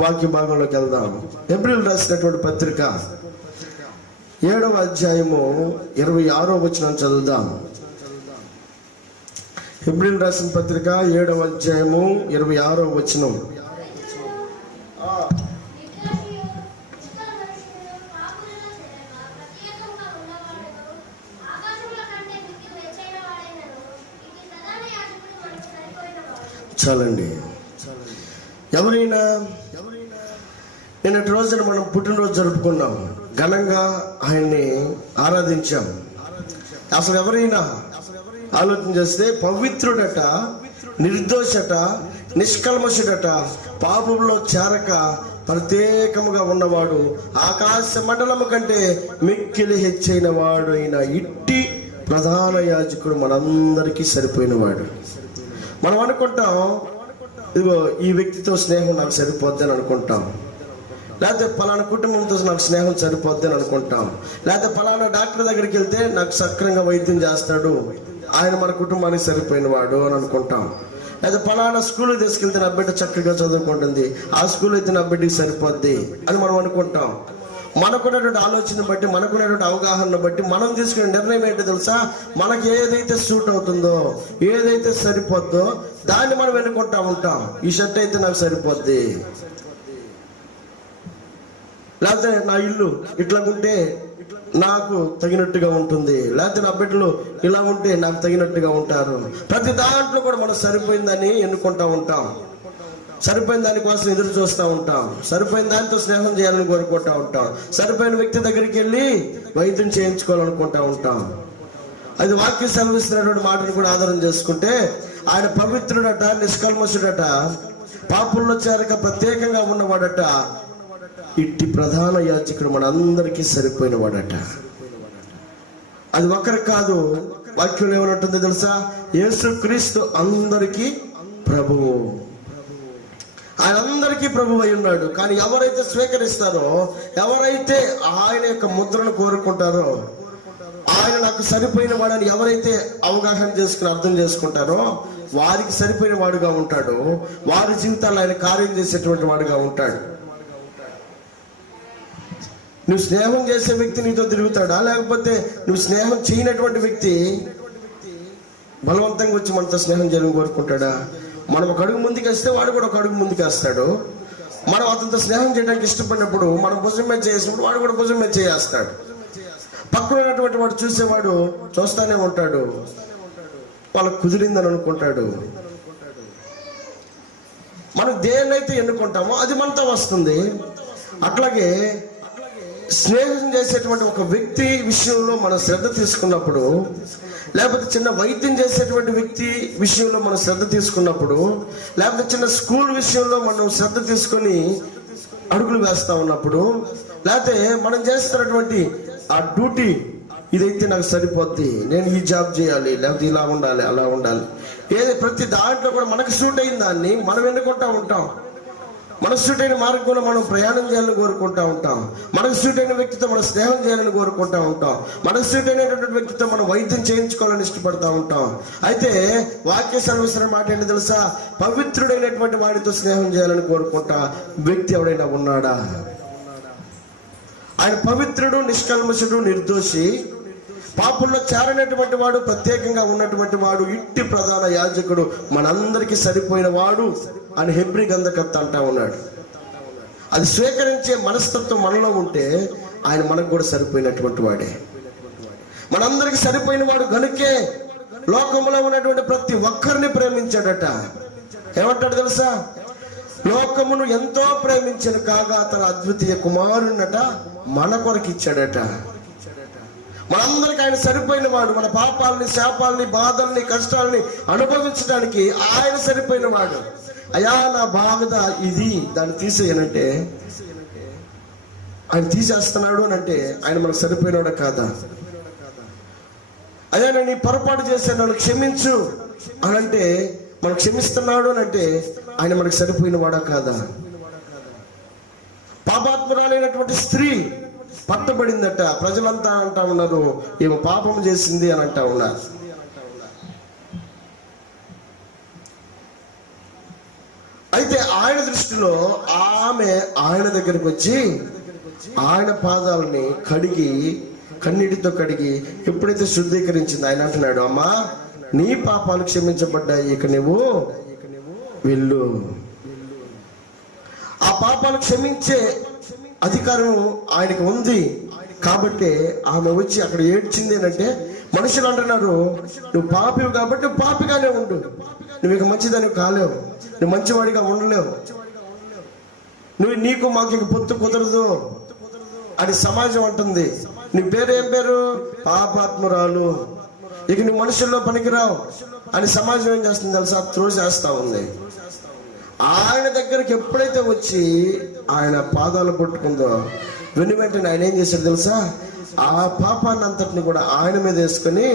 వాక్య భాగంలోకి వెళ్దాం. హెబ్రీయులకు రాసినటువంటి పత్రిక 7వ అధ్యాయము 26వ వచనం చదువుదాం. హెబ్రీయులకు రాసిన పత్రిక 7వ అధ్యాయము 26వ వచనం. చాలండి. ఎవరైనా నిన్నటి రోజున మనం పుట్టినరోజు జరుపుకున్నాం, ఘనంగా ఆయన్ని ఆరాధించాం. అసలు ఎవరైనా ఆలోచన చేస్తే పవిత్రుడట, నిర్దోషట, నిష్కల్మషుడట, పాపంలో చేరక ప్రత్యేకముగా ఉన్నవాడు, ఆకాశ మండలము కంటే మిక్కిలి హెచ్చైన వాడు అయిన ఇట్టి ప్రధాన యాజకుడు మనందరికీ సరిపోయినవాడు. మనం అనుకుంటాం, ఇదిగో ఈ వ్యక్తితో స్నేహం నాకు సరిపోద్ది అని అనుకుంటాం, లేకపోతే ఫలానా కుటుంబంతో నాకు స్నేహం సరిపోద్ది అని అనుకుంటాం, లేకపోతే ఫలానా డాక్టర్ దగ్గరికి వెళ్తే నాకు సక్రంగా వైద్యం చేస్తాడు, ఆయన మన కుటుంబానికి సరిపోయిన వాడు అని అనుకుంటాం, లేదా ఫలానా స్కూల్కి తీసుకెళ్తే నా బిడ్డ చక్కగా చదువుకుంటుంది, ఆ స్కూల్ అయితే నా బిడ్డకి సరిపోద్ది అని మనం అనుకుంటాం. మనకున్నటువంటి ఆలోచన బట్టి, మనకున్నటువంటి అవగాహన బట్టి మనం తీసుకునే నిర్ణయం ఏంటో తెలుసా? మనకి ఏదైతే సూట్ అవుతుందో, ఏదైతే సరిపోద్దో దాన్ని మనం ఎన్నుకుంటా ఉంటాం. ఈ షర్ట్ అయితే నాకు సరిపోద్ది, లేకపోతే నా ఇల్లు ఇట్లా ఉంటే నాకు తగినట్టుగా ఉంటుంది, లేకపోతే నా బిడ్డలు ఇలా ఉంటే నాకు తగినట్టుగా ఉంటారు. ప్రతి దాంట్లో కూడా మనం సరిపోయిందని ఎన్నుకుంటా ఉంటాం, సరిపోయిన దానికోసం ఎదురు చూస్తూ ఉంటాం, సరిపోయిన దానితో స్నేహం చేయాలని కోరుకుంటా ఉంటాం, సరిపోయిన వ్యక్తి దగ్గరికి వెళ్ళి వైద్యం చేయించుకోవాలనుకుంటా ఉంటాం. అది వాక్యం సెలవిస్తున్నటువంటి మాటను కూడా ఆధారం చేసుకుంటే, ఆయన పవిత్రుడట, నిష్కల్మషుడట, పాపుల్లో చేరక ప్రత్యేకంగా ఉన్నవాడట, ఇట్టి ప్రధాన యాజకుడు మనందరికీ సరిపోయిన వాడట. అది ఒకరు కాదు, వాక్యం ఏమనుంటుందో తెలుసా? యేసుక్రీస్తు అందరికీ ప్రభువు, ఆయన అందరికీ ప్రభువు అయి ఉన్నాడు. కానీ ఎవరైతే స్వీకరిస్తారో, ఎవరైతే ఆయన యొక్క ముద్రను కోరుకుంటారో, ఆయన నాకు సరిపోయిన వాడని ఎవరైతే అవగాహన చేసుకుని అర్థం చేసుకుంటారో, వారికి సరిపోయిన వాడుగా ఉంటాడు, వారి జీవితాల్లో ఆయన కార్యం చేసేటువంటి వాడుగా ఉంటాడు. నువ్వు స్నేహం చేసే వ్యక్తి నీతో తిరుగుతాడా, లేకపోతే నువ్వు స్నేహం చేయనటువంటి వ్యక్తి బలవంతంగా వచ్చి మనతో స్నేహం చేయాలని కోరుకుంటాడా? మనం ఒక అడుగు ముందుకు వేస్తే వాడు కూడా ఒక అడుగు ముందుకు వేస్తాడు. మనం అతనితో స్నేహం చేయడానికి ఇష్టపడినప్పుడు, మనం భుజం మీద చేసినప్పుడు వాడు కూడా భుజం మీద చేస్తాడు. పక్కన ఉన్నటువంటి వాడు చూసేవాడు చూస్తానే ఉంటాడు, వాళ్ళకు కుదిరిందని అనుకుంటాడు. మనం దేన్నైతే ఎన్నుకుంటామో అది మనతో వస్తుంది. అట్లాగే స్నేహం చేసేటువంటి ఒక వ్యక్తి విషయంలో మనం శ్రద్ధ తీసుకున్నప్పుడు, లేకపోతే చిన్న వైద్యం చేసేటువంటి వ్యక్తి విషయంలో మనం శ్రద్ధ తీసుకున్నప్పుడు, లేకపోతే చిన్న స్కూల్ విషయంలో మనం శ్రద్ధ తీసుకొని అడుగులు వేస్తా ఉన్నప్పుడు, లేకపోతే మనం చేస్తున్నటువంటి ఆ డ్యూటీ ఇదైతే నాకు సరిపోద్ది, నేను ఈ జాబ్ చేయాలి, లేకపోతే ఇలా ఉండాలి, అలా ఉండాలి, ఏది ప్రతి దాంట్లో కూడా మనకు సూట్ అయిన దాన్ని మనం ఎన్నుకుంటా ఉంటాం. మనకు సూట్ అయిన మార్గంలో మనం ప్రయాణం చేయాలని కోరుకుంటా ఉంటాం, మనకు సూట్ అయిన వ్యక్తితో మనం స్నేహం చేయాలని కోరుకుంటా ఉంటాం, మనకు సూట్ అయినటువంటి వ్యక్తితో మనం వైద్యం చేయించుకోవాలని ఇష్టపడతా ఉంటాం. అయితే వాక్య సర్వస్వ మాట ఏంటి తెలుసా? పవిత్రుడైనటువంటి వాడితో స్నేహం చేయాలని కోరుకుంటా వ్యక్తి ఎవడైనా ఉన్నాడా? ఆయన పవిత్రుడు, నిష్కల్మషుడు, నిర్దోషి, పాపుల్లో చేరనటువంటి వాడు, ప్రత్యేకంగా ఉన్నటువంటి వాడు, ఇట్టి ప్రధాన యాజకుడు మనందరికీ సరిపోయిన వాడు అని హెబ్రీ గ్రంథకర్త అంటా ఉన్నాడు. అది స్వీకరించే మనస్తత్వం మనలో ఉంటే ఆయన మనకు కూడా సరిపోయినటువంటి వాడే, మనందరికీ సరిపోయిన వాడు గనుకే లోకంలో ఉన్నటువంటి ప్రతి ఒక్కరిని ప్రేమించాడట. ఏమంటాడు తెలుసా? లోకమును ఎంతో ప్రేమించిన కాగా తన అద్వితీయ కుమారునట మన కొరకు ఇచ్చాడట. మనందరికి ఆయన సరిపోయిన వాడు. మన పాపాలని, శాపాలని, బాధల్ని, కష్టాలని అనుభవించడానికి ఆయన సరిపోయిన వాడు. అయ్యా నా బాధ ఇది, దాన్ని తీసేయనంటే ఆయన తీసేస్తున్నాడు అని అంటే ఆయన మనకు సరిపోయినాడు కాదా? అయ్యా నేను ఈ పొరపాటు చేశాను, నన్ను క్షమించు అని అంటే మనం క్షమిస్తున్నాడు అని అంటే ఆయన మనకు సరిపోయిన వాడా కాదా? పాపాత్మురాలైనటువంటి స్త్రీ పట్టబడిందట, ప్రజలంతా అంటా ఉన్నారు ఏమో పాపం చేసింది అని అంటా ఉన్నారు. అయితే ఆయన దృష్టి దృష్టిలో ఆమె ఆయన దగ్గరికి వచ్చి ఆయన పాదాలని కడిగి, కన్నీటితో కడిగి ఎప్పుడైతే శుద్ధీకరించింది, ఆయన అంటున్నాడు, అమ్మా నీ పాపాలు క్షమించబడ్డాయి, ఇక నువ్వు వెళ్ళు. ఆ పాపాలు క్షమించే అధికారం ఆయనకు ఉంది కాబట్టి ఆమె వచ్చి అక్కడ ఏడ్చింది. అంటే మనుషులు అంటున్నారు, నువ్వు పాపివి కాబట్టి నువ్వు పాపిగానే ఉండు, నువ్వు ఇక మంచిదాన్ని కాలేవు, నువ్వు మంచివాడిగా ఉండలేవు, నీకు మాకు ఇక పొత్తు కుదరదు అని సమాజం అంటుంది. నీ పేరు ఏం పేరు? పాపాత్మురాలు, ఇక నువ్వు మనుషుల్లో పనికిరావు అని సమాజం ఏం చేస్తుంది తెలుసా? త్రోసేస్తా ఉంది. ఆయన దగ్గరికి ఎప్పుడైతే వచ్చి ఆయన పాదాలు పట్టుకుందో వెంటనే ఆయన ఏం చేశాడు తెలుసా? ఆ పాపాన్ని అంతటిని కూడా ఆయన మీద వేసుకొని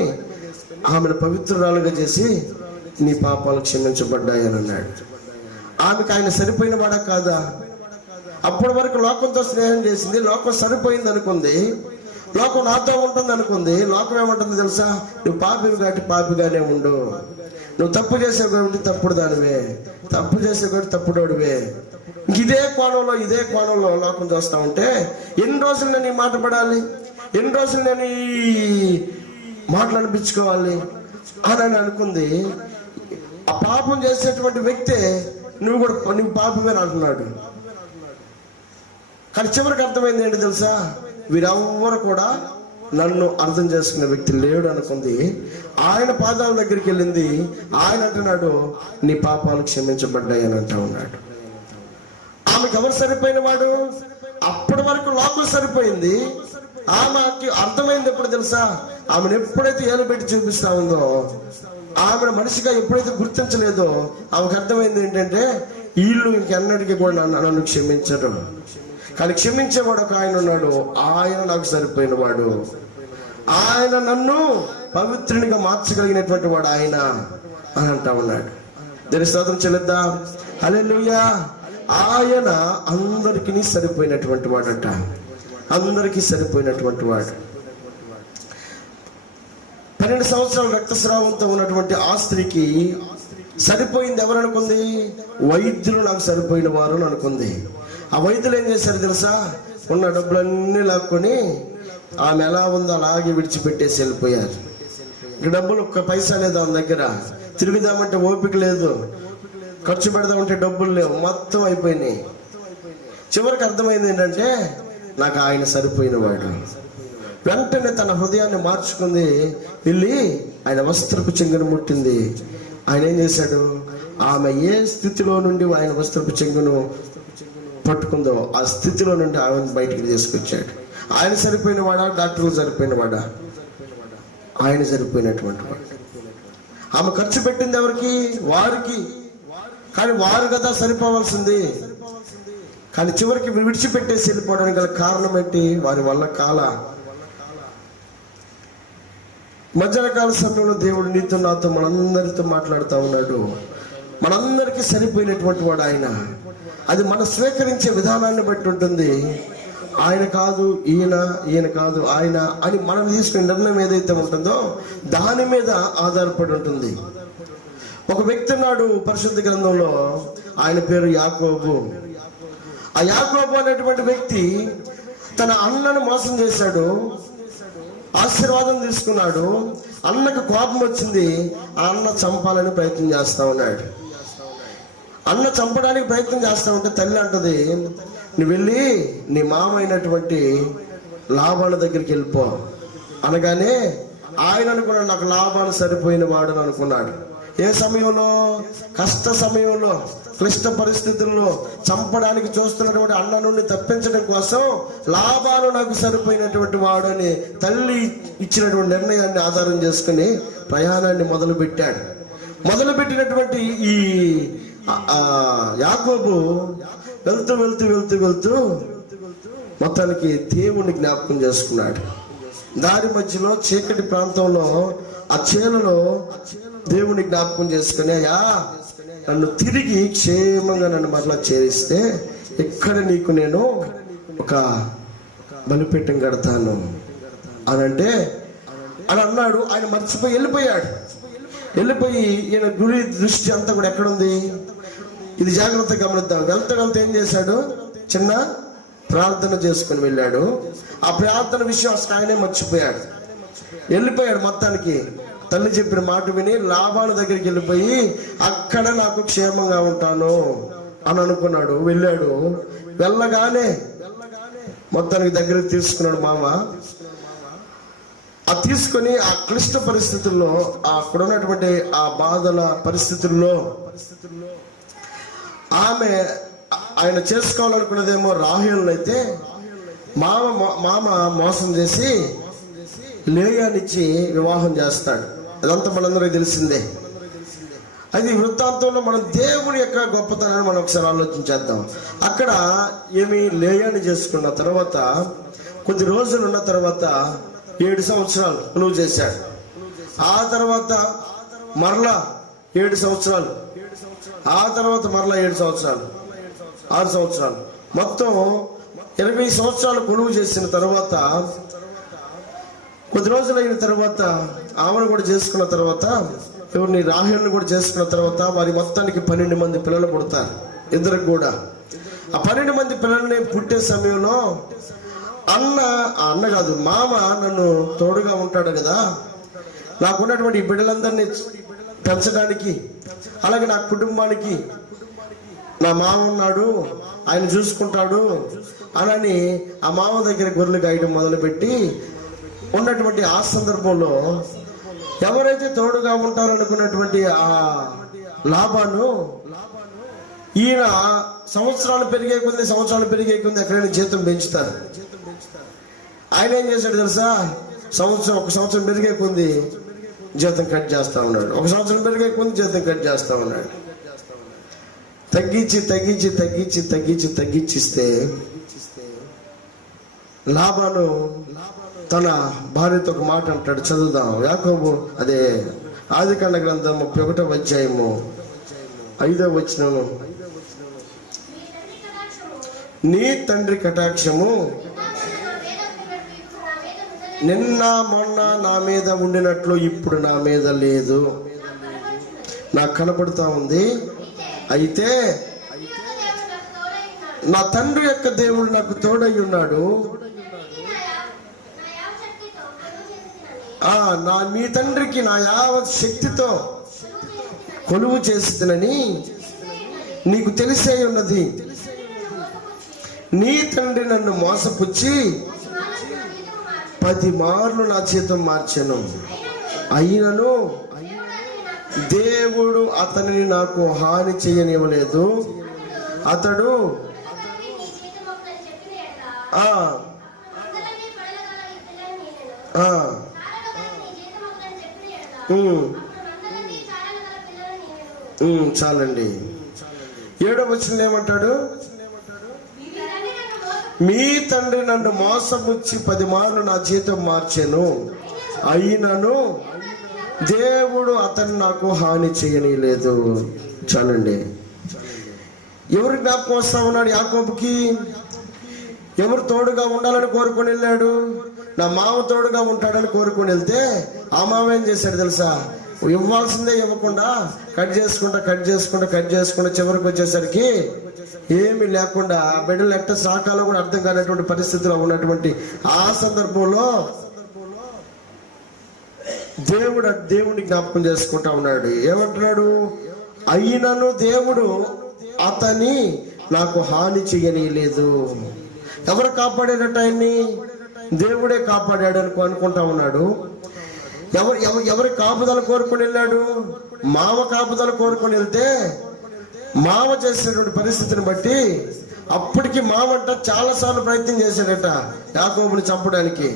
ఆమెను పవిత్రురాలుగా చేసి నీ పాపాలు క్షమించబడ్డాయి అని అన్నాడు. ఆమెకు ఆయన సరిపోయిన వాడా కాదా? అప్పటి వరకు లోకంతో స్నేహం చేసింది, లోకం సరిపోయింది అనుకుంది, లోకం నాతో ఉంటుంది అనుకుంది. లోకం ఏమంటుంది తెలుసా? నువ్వు పాపివి కాబట్టి పాపిగానే ఉండు, నువ్వు తప్పు చేసావు కాబట్టి తప్పుడు దానివే, తప్పు చేసావు కాబట్టి తప్పుడోడివే. ఇదే కోణంలో లోకం చూస్తా ఉంటే ఎన్ని రోజులు నేను ఈ మాట పడాలి, ఎన్ని రోజులు నేను ఈ మాటలు అనిపించుకోవాలి అని అనుకుంది. ఆ పాపం చేసేటువంటి వ్యక్తే నువ్వు పాపమే అంటున్నాడు. కానీ చివరికి అర్థమైంది ఏంటి తెలుసా? వీరెవ్వరు కూడా నన్ను అర్థం చేసుకునే వ్యక్తి లేడు అనుకుంది. ఆయన పాదాల దగ్గరికి వెళ్ళింది. ఆయన అంటున్నాడు, నీ పాపాలు క్షమించబడ్డాయి అని అంటా ఉన్నాడు. ఆమెకు ఎవరు సరిపోయిన వాడు? అప్పటి వరకు లోకం సరిపోయింది. ఆమెకి అర్థమైంది ఎప్పుడు తెలుసా? ఆమెను ఎప్పుడైతే ఏలు పెట్టి చూపిస్తా ఉందో, ఆమెను మనిషిగా ఎప్పుడైతే గుర్తించలేదో ఆమెకు అర్థమైంది ఏంటంటే, వీళ్ళు ఇంకెన్నటికీ కూడా నన్ను క్షమించరు. కానీ క్షమించేవాడు ఒక ఆయన ఉన్నాడు, ఆయన నాకు సరిపోయిన వాడు, ఆయన నన్ను పవిత్రునిగా మార్చగలిగినటువంటి వాడు ఆయన అని అంటా ఉన్నాడు. దీని స్తోత్రం చెల్లిద్దాం. హల్లెలూయా. ఆయన అందరికీ సరిపోయినటువంటి వాడట, అందరికీ సరిపోయినటువంటి వాడు. 12 సంవత్సరాల రక్తస్రావంతో ఉన్నటువంటి ఆ స్త్రీకి సరిపోయింది ఎవరు అనుకుంది? వైద్యులు నాకు సరిపోయిన వారు అని అనుకుంది. ఆ వైద్యులు ఏం చేశారు తెలుసా? ఉన్న డబ్బులన్నీ లాక్కొని ఆమె ఎలా ఉందో అలాగే విడిచిపెట్టేసి వెళ్ళిపోయారు. డబ్బులు ఒక్క పైసా లేదు ఆమె దగ్గర, తిరుగుదామంటే ఓపిక లేదు, ఖర్చు పెడదామంటే డబ్బులు లేవు, మొత్తం అయిపోయినాయి. చివరికి అర్థమైంది ఏంటంటే, నాకు ఆయన సరిపోయిన వాడు. వెంటనే తన హృదయాన్ని మార్చుకుంది, వెళ్ళి ఆయన వస్త్రపు చెంగును ముట్టింది. ఆయన ఏం చేశాడు? ఆమె ఏ స్థితిలో నుండి ఆయన వస్త్రపు చెంగును పట్టుకుందో ఆ స్థితిలో నుండి ఆమెను బయటికి తీసుకొచ్చాడు. ఆయన సరిపోయిన వాడా? డాక్టర్లు సరిపోయిన వాడా? ఆయన సరిపోయినటువంటి వాడు. ఆమె ఖర్చు పెట్టింది ఎవరికి? వారికి. కానీ వారు కదా సరిపోవాల్సింది. కానీ చివరికి విడిచిపెట్టేసి వెళ్ళిపోవడానికి గల కారణం ఏంటి? వారి వల్ల కాల. మధ్యాహ్నకాల సమయంలో దేవుడు నీతో నాతో మనందరితో మాట్లాడుతూ ఉన్నాడు. మనందరికీ సరిపోయినటువంటి వాడు ఆయన. అది మనం స్వీకరించే విధానాన్ని బట్టి ఉంటుంది. ఆయన కాదు ఈయన, ఈయన కాదు ఆయన అని మనం తీసుకునే నిర్ణయం ఏదైతే ఉంటుందో దాని మీద ఆధారపడి ఉంటుంది. ఒక వ్యక్తి ఉన్నాడు పరిశుద్ధ గ్రంథంలో, ఆయన పేరు యాకోబు. ఆ యాకోబు అనేటువంటి వ్యక్తి తన అన్నను మోసం చేశాడు, ఆశీర్వాదం తీసుకున్నాడు. అన్నకు కోపం వచ్చింది, ఆ అన్న చంపాలని ప్రయత్నం చేస్తా ఉన్నాడు. అన్న చంపడానికి ప్రయత్నం చేస్తా ఉంటే తల్లి అంటది, నువ్వు వెళ్ళి నీ మామ అయినటువంటి లాభాల దగ్గరికి వెళ్ళిపో అనగానే ఆయన అనుకున్నాడు, నాకు లాభాలు సరిపోయిన వాడు అని అనుకున్నాడు. ఏ సమయంలో? కష్ట సమయంలో, క్లిష్ట పరిస్థితుల్లో చంపడానికి చూస్తున్నటువంటి అన్న నుండి తప్పించడం కోసం లాభాలు నాకు సరిపోయినటువంటి వాడు అని తల్లి ఇచ్చినటువంటి నిర్ణయాన్ని ఆధారం చేసుకుని ప్రయాణాన్ని మొదలుపెట్టాడు. మొదలుపెట్టినటువంటి ఈ యాకోబు వెళ్తూ వెళ్తూ వెళ్తూ వెళ్తూ మొత్తానికి దేవుణ్ణి జ్ఞాపకం చేసుకున్నాడు. దారి మధ్యలో చీకటి ప్రాంతంలో ఆ చేలలో దేవుని జ్ఞాపకం చేసుకుని, అయ్యా నన్ను తిరిగి క్షేమంగా నన్ను మరలా చేరిస్తే ఇక్కడ నీకు నేను ఒక బలిపీఠం కడతాను అని అంటే అని అన్నాడు. ఆయన మర్చిపోయి వెళ్ళిపోయాడు. వెళ్ళిపోయి ఈయన గురి దృష్టి అంతా కూడా ఎక్కడుంది? ఇది జాగ్రత్తగా గమనిద్దాం. వెళ్తే ఏం చేశాడు? చిన్న ప్రార్థన చేసుకుని వెళ్ళాడు. ఆ ప్రార్థన విషయం అసలు ఆయనే మర్చిపోయాడు. వెళ్ళిపోయాడు. మొత్తానికి తల్లి చెప్పిన మాట విని లాబాను దగ్గరికి వెళ్ళిపోయి అక్కడ నాకు క్షేమంగా ఉంటాను అని అనుకున్నాడు. వెళ్ళాడు. వెళ్ళగానే మొత్తానికి దగ్గరికి తీసుకున్నాడు మామ. ఆ తీసుకొని ఆ క్లిష్ట పరిస్థితుల్లో, అక్కడ ఉన్నటువంటి ఆ బాధల పరిస్థితుల్లో ఆమె ఆయన చేసుకోవాలనుకున్నదేమో రాహేలునైతే మామ మోసం చేసి లేయానిచ్చి వివాహం చేస్తాడు. అదంతా మనందరికీ తెలిసిందే. అది వృత్తాంతంలో మనం దేవుని యొక్క గొప్పతనాన్ని మనం ఒకసారి ఆలోచించేద్దాం. అక్కడ లేయాని చేసుకున్న తర్వాత కొద్ది రోజులు ఉన్న తర్వాత 7 సంవత్సరాలు కొలువు చేశాడు. ఆ తర్వాత మరలా 7 సంవత్సరాలు, ఆ తర్వాత మరలా 7 సంవత్సరాలు, 6 సంవత్సరాలు, మొత్తం 20 సంవత్సరాలు కొలువు చేసిన తర్వాత కొద్ది రోజులు అయిన తర్వాత ఆమెను కూడా చేసుకున్న తర్వాత, ఎవరిని రాహేలుని కూడా చేసుకున్న తర్వాత వారి మొత్తానికి 12 మంది పిల్లలు పుడతారు. ఇద్దరికి కూడా. ఆ 12 మంది పిల్లల్ని పుట్టే సమయంలో అన్న కాదు మామ నన్ను తోడుగా ఉంటాడు కదా, నాకున్నటువంటి ఈ బిడ్డలందరినీ పెంచడానికి, అలాగే నా కుటుంబానికి నా మామ ఉన్నాడు, ఆయన చూసుకుంటాడు అని ఆ మామ దగ్గర గొర్రెలు గాయడం మొదలుపెట్టి ఉన్నటువంటి ఆ సందర్భంలో ఎవరైతే తోడుగా ఉంటారో అనుకున్నటువంటి ఆ లాబాను ఈయన సంవత్సరాలు పెరిగే కొద్ది ఎక్కడైనా జీతం పెంచుతారు. ఆయన ఏం చేశాడు తెలుసా? ఒక సంవత్సరం పెరిగే కొద్ది జీతం కట్ చేస్తా ఉన్నాడు. ఒక సంవత్సరం పెరిగే కొద్ది జీతం కట్ చేస్తా ఉన్నాడు. తగ్గించిస్తే లాబాను తన భార్యతో ఒక మాట అంటాడు. చదువుదాం. యాకోబు అదే ఆదికాండ గ్రంథం 31వ అధ్యాయము 5వ వచనము. నీ తండ్రి కటాక్షము నిన్న మొన్న నా మీద ఉండినట్లు ఇప్పుడు నా మీద లేదు, నాకు కనపడుతూ ఉంది. అయితే నా తండ్రి యొక్క దేవుడు నాకు తోడై ఉన్నాడు. మీ తండ్రికి నా యావత్ శక్తితో కొలువు చేస్తుందని నీకు తెలిసే ఉన్నది. నీ తండ్రి నన్ను మోసపుచ్చి 10 మార్లు నా జీతం మార్చెను. అయినను దేవుడు అతనిని నాకు హాని చేయనివ్వలేదు. అతడు చాలండి. 7వ వచనం ఏమంటాడు? మీ తండ్రి నన్ను మోసముచ్చి 10 మార్లు నా జీతం మార్చెను, అయినను దేవుడు అతను నాకు హాని చేయనీయలేదు. చాలండి. ఎవరు జ్ఞాపకం వస్తా ఉన్నాడు యాకోబుకి? ఎవరు తోడుగా ఉండాలని కోరుకొని వెళ్ళాడు? నా మామ తోడుగా ఉంటాడని కోరుకొని వెళ్తే ఆ మామ ఏం చేశాడు తెలుసా? ఇవ్వాల్సిందే ఇవ్వకుండా కట్ చేసుకుంటా చివరికి వచ్చేసరికి ఏమి లేకుండా బిడ్డలు ఎట్ట సాకాలో కూడా అర్థం కానటువంటి పరిస్థితిలో ఉన్నటువంటి ఆ సందర్భంలో దేవుడిని జ్ఞాపకం చేసుకుంటా ఉన్నాడు. ఏమంటున్నాడు? అయినను దేవుడు అతని నాకు హాని చేయనీయలేదు. ఎవరు కాపాడారట ఆయన్ని? దేవుడే కాపాడాడు అనుకుంటా ఉన్నాడు. ఎవరి కాపుదల కోరుకొని వెళ్ళాడు? మామ కాపుదల కోరుకొని వెళ్తే మామ చేసినటువంటి పరిస్థితిని బట్టి అప్పటికి మామంట చాలా సార్లు ప్రయత్నం చేశాడట యాకోబుని చంపడానికి.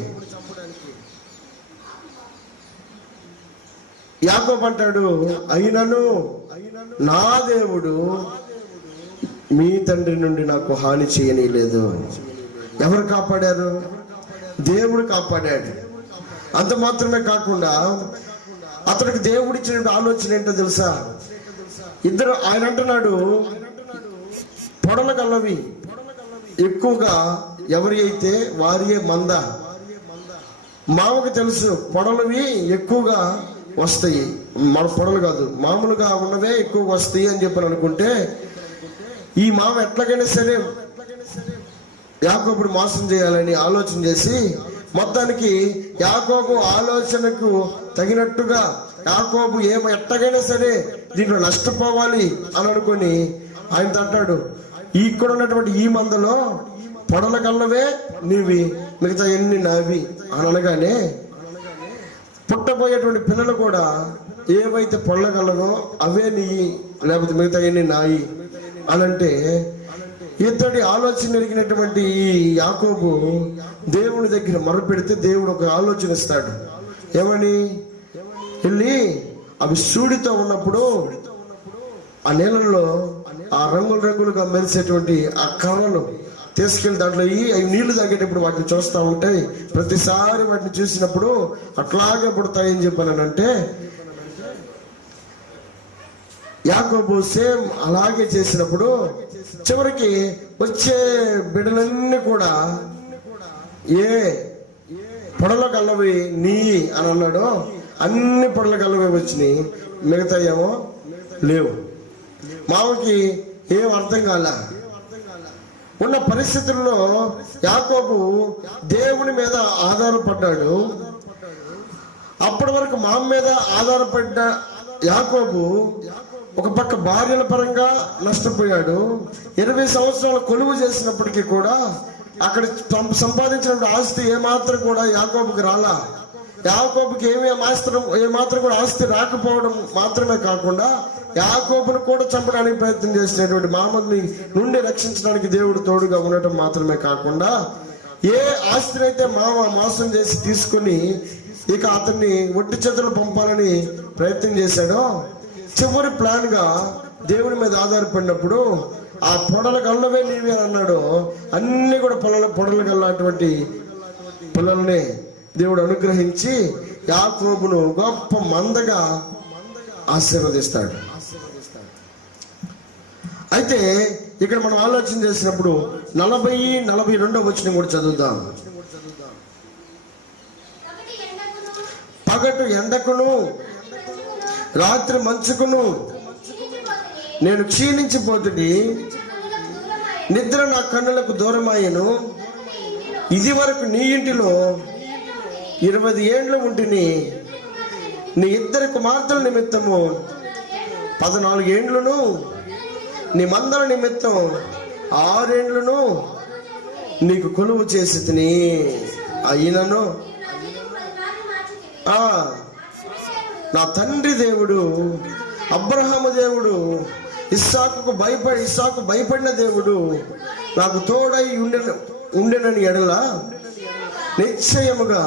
యాకోబు అంటాడు, అయినను నా దేవుడు మీ తండ్రి నుండి నాకు హాని చేయనీయలేదు. ఎవరు కాపాడారు? దేవుడు కాపాడాడు. అంత మాత్రమే కాకుండా అతనికి దేవుడు ఇచ్చిన ఆలోచన ఏంటో తెలుసా? ఇద్దరు ఆయన అంటున్నాడు, పొడల కల్లవి ఎక్కువగా ఎవరి అయితే వారియే మంద. మామకు తెలుసు పొడలవి ఎక్కువగా వస్తాయి, మన పొడలు కాదు మామూలుగా ఉన్నవే ఎక్కువగా వస్తాయి అని చెప్పని అనుకుంటే ఈ మామ ఎట్లాగైనా సరే యాకోబుని మోసం చేయాలని ఆలోచన చేసి మొత్తానికి యాకోబు ఆలోచనకు తగినట్టుగా యాకోబు ఎట్టగైనా సరే దీంట్లో నష్టపోవాలి అని అనుకొని ఆయనతో అంటాడు, ఇక్కడ ఉన్నటువంటి ఈ మందలో పొడల కల్లవే నీవి, మిగతా ఎన్ని నావి అని అనగానే పుట్టబోయేటువంటి పిల్లలు కూడా ఏవైతే పొడలగలవో అవే నీ, లేకపోతే మిగతా ఎన్ని నాయి అనంటే ఇతడి ఆలోచన ఎరిగినటువంటి ఈ యాకోబు దేవుని దగ్గర మొరపెడితే దేవుడు ఒక ఆలోచన ఇస్తాడు. ఏమని? వెళ్ళి అవి సూడితో ఉన్నప్పుడు ఆ నీళ్ళల్లో ఆ రంగులు రంగులుగా మెరిసేటువంటి ఆ కర్రలు తీసుకెళ్లి దాంట్లో అవి నీళ్లు తాగేటప్పుడు వాటిని చూస్తూ ఉంటాయి. ప్రతిసారి వాటిని చూసినప్పుడు అట్లాగే పుడతాయని చెప్పానంటే యాకోబు సేమ్ అలాగే చేసినప్పుడు చివరికి వచ్చే బిడ్డలన్నీ కూడా ఏ పొడల కల్లవి నీ అని అన్నాడో అన్ని పొడల కల్లవి వచ్చినాయి, మిగతా ఏమో లేవు. మామకి ఏం అర్థం కాల. ఉన్న పరిస్థితుల్లో యాకోబు దేవుని మీద ఆధారపడ్డాడు. అప్పటి వరకు మామ మీద ఆధారపడ్డ యాకోబు ఒక పక్క భార్యల పరంగా నష్టపోయాడు. 20 సంవత్సరాలు కొలువు చేసినప్పటికీ కూడా అక్కడ సంపాదించిన ఆస్తి ఏమాత్రం కూడా యాకోబుకి రాలా. యాకోబుకి ఏమాత్రం కూడా ఆస్తి రాకపోవడం మాత్రమే కాకుండా యాకోబును కూడా చంపడానికి ప్రయత్నం చేసినటువంటి మామని నుండి రక్షించడానికి దేవుడు తోడుగా ఉండటం మాత్రమే కాకుండా ఏ ఆస్తిని అయితే మామ మోసం చేసి తీసుకుని ఇక అతన్ని ఒట్టి చేతులు పంపాలని ప్రయత్నం చేశాడో, చివరి ప్లాన్ గా దేవుడి మీద ఆధారపడినప్పుడు ఆ పొడల గల్లవే నీవి అని అన్నాడు. అన్ని కూడా పొడల గల్లాటువంటి పొలల్ని దేవుడు అనుగ్రహించి యాకోబును గొప్ప మందగా ఆశీర్వదిస్తాడు. అయితే ఇక్కడ మనం ఆలోచన చేసినప్పుడు 40-42 వచనం కూడా చదువుదాం. పగటు ఎండకును రాత్రి మంచుకును నేను క్షీణించిపోతుంది, నిద్ర నా కన్నులకు దూరమాయను. ఇది వరకు నీ ఇంటిలో 20 ఏండ్లు ఉంటిని, నీ 2 కుమార్తెల నిమిత్తము 14 ఏండ్లను, నీ మందల నిమిత్తం 6 ఏండ్లను నీకు కొలువు చేసి తిని. అయినను నా తండ్రి దేవుడు, అబ్రహాము దేవుడు, ఇస్సాకు భయపడిన దేవుడు నాకు తోడై ఉండెనని ఎడల నిశ్చయముగా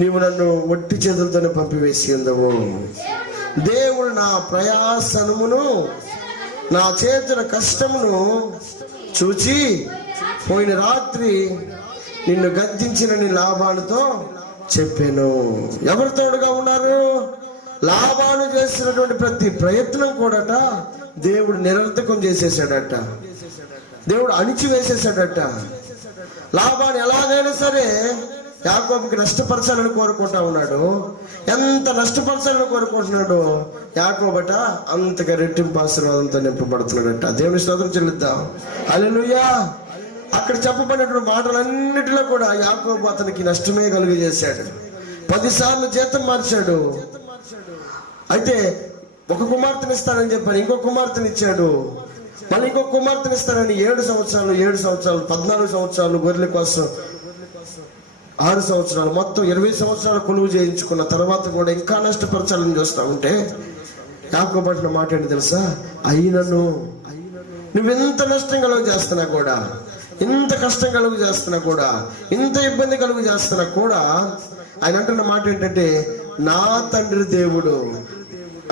నీవు నన్ను ఒట్టి చేతులతోనే పంపివేసి ఉండవు. దేవుడు నా ప్రయాసమును నా చేతుల కష్టమును చూచి పోయిన రాత్రి నిన్ను గద్దించిన లాభాలతో చెప్పాను. ఎవరు తోడుగా ఉన్నారు? లాభాలు చేసినటువంటి ప్రతి ప్రయత్నం కూడాట దేవుడు నిరర్థకం చేసేసాడట, దేవుడు అణిచివేసేసాడట. లాభాన్ని ఎలాగైనా సరే యాకోబుకి నష్టపరచాలని కోరుకుంటా ఉన్నాడు. ఎంత నష్టపరచాలని కోరుకుంటున్నాడు యాకోబట అంతగా రెట్టింపు ఆశీర్వాదంతో నింపబడుతున్నాడట. దేవుని స్తోత్రం చెల్లిద్దాం. హల్లెలూయా. అక్కడ చెప్పబడినటువంటి మాటలన్నిటిలో కూడా యాకోబు అతనికి నష్టమే కలుగజేశాడు. 10 సార్లు జీతం మార్చాడు. అయితే ఒక కుమార్తెని ఇస్తానని చెప్పాను, ఇంకో కుమార్తెని ఇచ్చాడు. మళ్ళీ ఇంకో కుమార్తెని ఇస్తానని 7 సంవత్సరాలు 14 సంవత్సరాలు గొర్రెల కోసం 6 సంవత్సరాలు మొత్తం 20 సంవత్సరాలు కొలువు చేయించుకున్న తర్వాత కూడా ఇంకా నష్టపరచాలని చూస్తా ఉంటే యాకోబు అంటున్న మాట ఏంటి తెలుసా? అయినను నువ్వెంత నష్టం కలుగు చేస్తున్నా కూడా, ఇంత కష్టం కలుగు చేస్తున్నా కూడా, ఇంత ఇబ్బంది కలుగు చేస్తున్నా కూడా ఆయన అంటున్న మాట ఏంటంటే నా తండ్రి దేవుడు.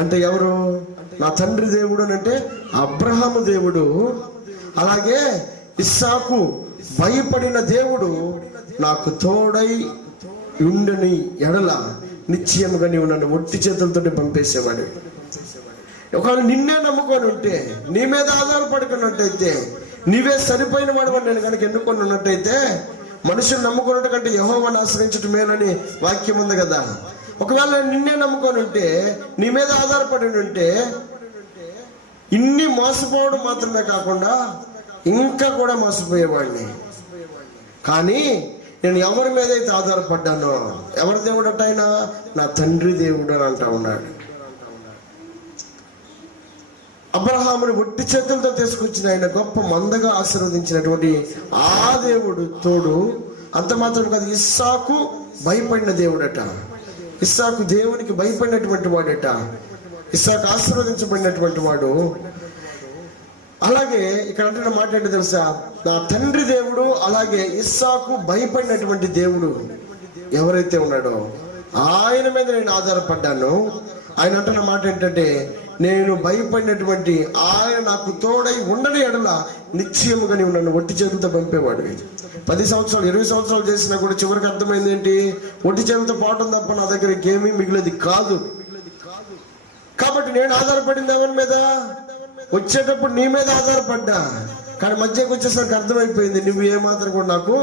అంటే ఎవరు నా తండ్రి దేవుడు అని అంటే అబ్రహాము దేవుడు, అలాగే ఇస్సాకు భయపడిన దేవుడు నాకు తోడై ఉండని ఎడల నిశ్చయముగా నీవు నన్ను ఒట్టి చేతులతో పంపేసేవాడు. ఒకవేళ నిన్నే నమ్ముకొని ఉంటే, నీ మీద ఆధారపడుకున్నట్టయితే, నీవే సరిపోయిన వాడు నేను కనుక ఎన్నుకొని ఉన్నట్టయితే, మనుషులు నమ్ముకున్నట్టు కంటే యెహోవాను ఆశ్రయించడం మేలని వాక్యం ఉంది కదా. ఒకవేళ నిన్నే నమ్ముకొని ఉంటే, నీ మీద ఆధారపడి ఉంటే ఇన్ని మోసపోవడం మాత్రమే కాకుండా ఇంకా కూడా మోసపోయేవాడిని. కానీ నేను ఎవరి మీద అయితే ఆధారపడ్డానో, ఎవరి దేవుడు అట ఆయన? నా తండ్రి దేవుడు అని అంటా ఉన్నాడు. అబ్రహాముని ఒట్టి చేతులతో తీసుకొచ్చిన ఆయన గొప్ప మందగా ఆశీర్వదించినటువంటి ఆ దేవుడు తోడు. అంత మాత్రం కాదు, ఇస్సాకు భయపడిన దేవుడట. ఇస్సాకు దేవునికి భయపడినటువంటి వాడట. ఇస్సాకు ఆశీర్వదించబడినటువంటి వాడు. అలాగే ఇక్కడ అంటే మాట ఏంటో తెలుసా? నా తండ్రి దేవుడు, అలాగే ఇస్సాకు భయపడినటువంటి దేవుడు ఎవరైతే ఉన్నాడో ఆయన మీద నేను ఆధారపడ్డాను. ఆయన అంటున్న మాట ఏంటంటే, నేను భయపడినటువంటి ఆయన నాకు తోడై ఉండని ఎడల నిశ్చయముగా నీవు నన్ను ఒట్టి చేతులతో పంపేవాడివి. 10 సంవత్సరాలు 20 సంవత్సరాలు చేసినా కూడా చివరికి అర్థమైంది ఏంటి? ఒట్టి చేతులతో పోవటం తప్ప నా దగ్గర ఇంకేమీ మిగిలేది కాదు. కాబట్టి నేను ఆధారపడింది ఎవరి మీద? వచ్చేటప్పుడు నీ మీద ఆధారపడ్డా, కానీ మధ్యకి వచ్చేసరికి అర్థమైపోయింది నువ్వు ఏమాత్రం కూడా నాకు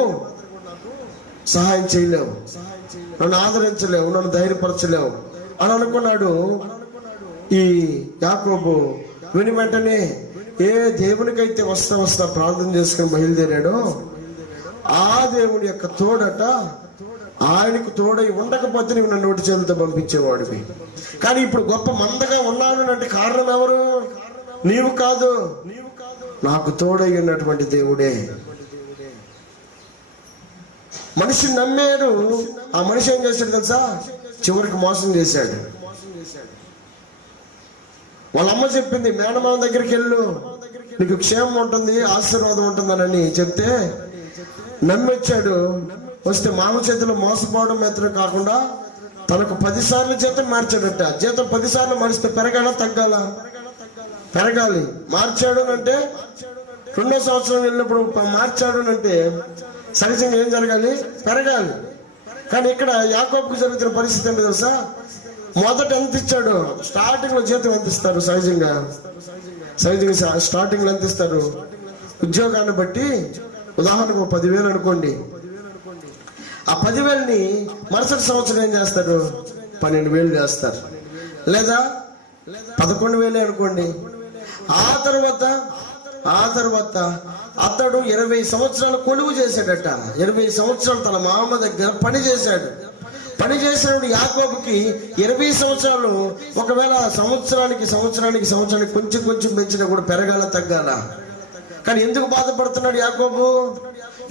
సహాయం చేయలేవు, నన్ను ఆదరించలేవు, నన్ను ధైర్యపరచలేవు అని అనుకున్నాడు. ఈ యాకోబు విని వెంటనే ఏ దేవునికైతే వస్తా ప్రార్థన చేసుకుని బయలుదేరాడో ఆ దేవుని యొక్క తోడట, ఆయనకు తోడై ఉండకపోతే నీవు నన్ను నోటి చేతులతో పంపించేవాడివి. కానీ ఇప్పుడు గొప్ప మందగా ఉన్నాను అంటే కారణం ఎవరు? నీవు కాదు, నాకు తోడై ఉన్నటువంటి దేవుడే. మనిషి నమ్మాడు, ఆ మనిషి ఏం చేశాడు తెలుసా? చివరికి మోసం చేశాడు. వాళ్ళ అమ్మ చెప్పింది, మేనమామ దగ్గరికి వెళ్ళు, నీకు క్షేమం ఉంటుంది, ఆశీర్వాదం ఉంటుందని చెప్తే నమ్మొచ్చాడు. వస్తే మామ చేతిలో మోసపోవడం మాత్రం కాకుండా తనకు 10 సార్లు జీతం మార్చాడట. జీతం 10 సార్లు మారిస్తే పెరగాల తగ్గాల? పెరగాలి. మార్చాడు అంటే 2వ సంవత్సరం వెళ్ళినప్పుడు మార్చాడు అంటే సహజంగా ఏం జరగాలి? పెరగాలి. కానీ ఇక్కడ యాకోబుకు జరుగుతున్న పరిస్థితి ఏంటో తెలుసా? మొదట ఎంత ఇచ్చాడు? స్టార్టింగ్ లో జీతం ఎంత ఇస్తారు? సహజంగా స్టార్టింగ్ లో ఎంత ఇస్తారు? ఉద్యోగాన్ని బట్టి ఉదాహరణకు 10,000 అనుకోండి. ఆ 10,000ని మరుసటి సంవత్సరం ఏం చేస్తారు? 12,000 చేస్తారు, లేదా 11,000 అనుకోండి. ఆ తర్వాత అతడు 20 సంవత్సరాలు కొలువు చేశాడట. 20 సంవత్సరాలు తన మామ దగ్గర పని చేశాడు. పని చేసినప్పుడు యాకోబుకి 20 సంవత్సరాలు, ఒకవేళ సంవత్సరానికి కొంచెం పెంచినా కూడా పెరగాల తగ్గాల? కానీ ఎందుకు బాధపడుతున్నాడు యాకోబు?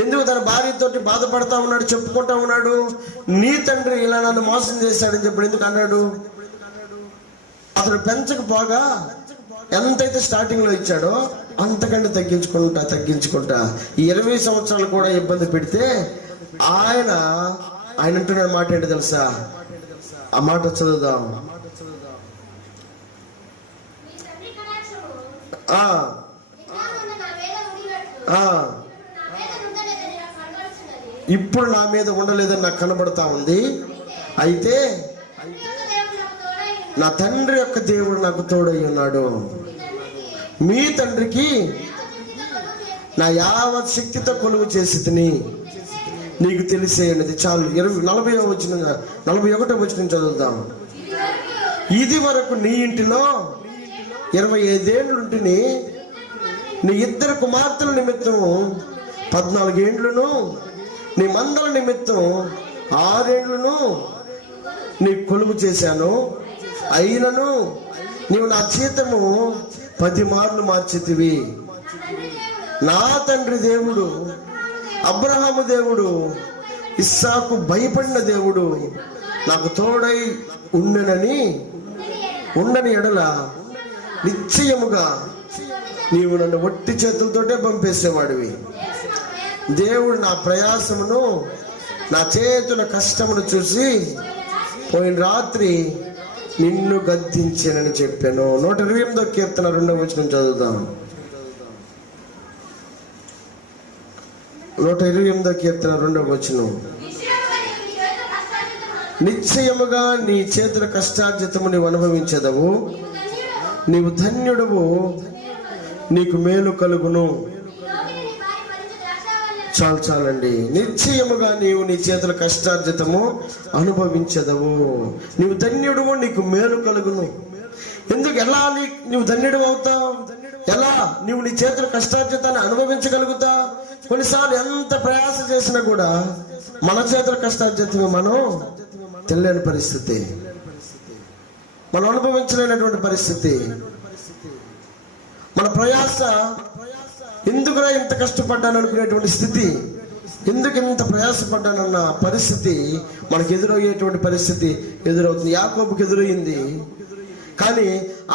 ఎందుకు తన భార్యతోటి బాధపడతా ఉన్నాడు, చెప్పుకుంటా ఉన్నాడు? నీ తండ్రి ఇలా నన్ను మోసం చేశాడని చెప్పి ఎందుకు అన్నాడు? అతను పెంచకపోగా ఎంతైతే స్టార్టింగ్ లో ఇచ్చాడో అంతకంటే తగ్గించుకుంటా ఈ 20 సంవత్సరాలు కూడా ఇబ్బంది పెడితే ఆయన అంటున్న మాట ఏంటి తెలుసా? ఆ మాట చదువుదాం. ఇప్పుడు నా మీద ఉండలేదని నాకు కనబడతా ఉంది. అయితే నా తండ్రి యొక్క దేవుడు నాకు తోడై ఉన్నాడు. మీ తండ్రికి నా యావత్ శక్తితో కొలువు చేసి తిని నీకు తెలిసేది చాలు. 41వ వచనం చదువుదాం. ఇది వరకు నీ ఇంటిలో 25 ఏళ్ళుంటిని, నీ 2 కుమార్తెల నిమిత్తం 14 ఏండ్లను, నీ మందల నిమిత్తం 6 ఏండ్లను నీ కొలువు చేశాను. అయినను నీవు నా జీతము 10 మార్లు మార్చితివి. నా తండ్రి దేవుడు, అబ్రహాము దేవుడు, ఇస్సాకు భయపడిన దేవుడు నాకు తోడై ఉండని ఎడల నిశ్చయముగా నీవు నన్ను ఒట్టి చేతులతోటే పంపేసేవాడివి. దేవుడు నా ప్రయాసమును, నా చేతుల కష్టమును చూసి పోయిన రాత్రి నిన్ను గద్దించానని చెప్పాను. 128వ కీర్తన 2వ వచనం చదువుదాం. 128వ కీర్తన 2వ వచనం. నిశ్చయముగా నీ చేతుల కష్టార్జితము నీవు అనుభవించదవు, నీవు ధన్యుడవు, నీకు మేలు కలుగును. చాలండి. నిశ్చయముగా నీవు నీ చేతుల కష్టార్జితము అనుభవించదవు, నీవు ధన్యుడువు, నీకు మేలు కలుగును. ఎందుకు? ఎలా నువ్వు ధన్యుడు అవుతావు? ఎలా నువ్వు నీ చేతుల కష్టార్జితాన్ని అనుభవించగలుగుతా? కొన్నిసార్లు ఎంత ప్రయాస చేసినా కూడా మన చేతుల కష్టార్జితమే మనం తెలియని పరిస్థితి, మనం అనుభవించలేనటువంటి పరిస్థితి. మన ప్రయాస ఎందుకురా ఇంత కష్టపడ్డాను అనుకునేటువంటి స్థితి, ఎందుకు ఇంత ప్రయాసపడ్డానన్న పరిస్థితి మనకు ఎదురయ్యేటువంటి పరిస్థితి ఎదురవుతుంది. యాకోబుకి ఎదురయ్యింది. కానీ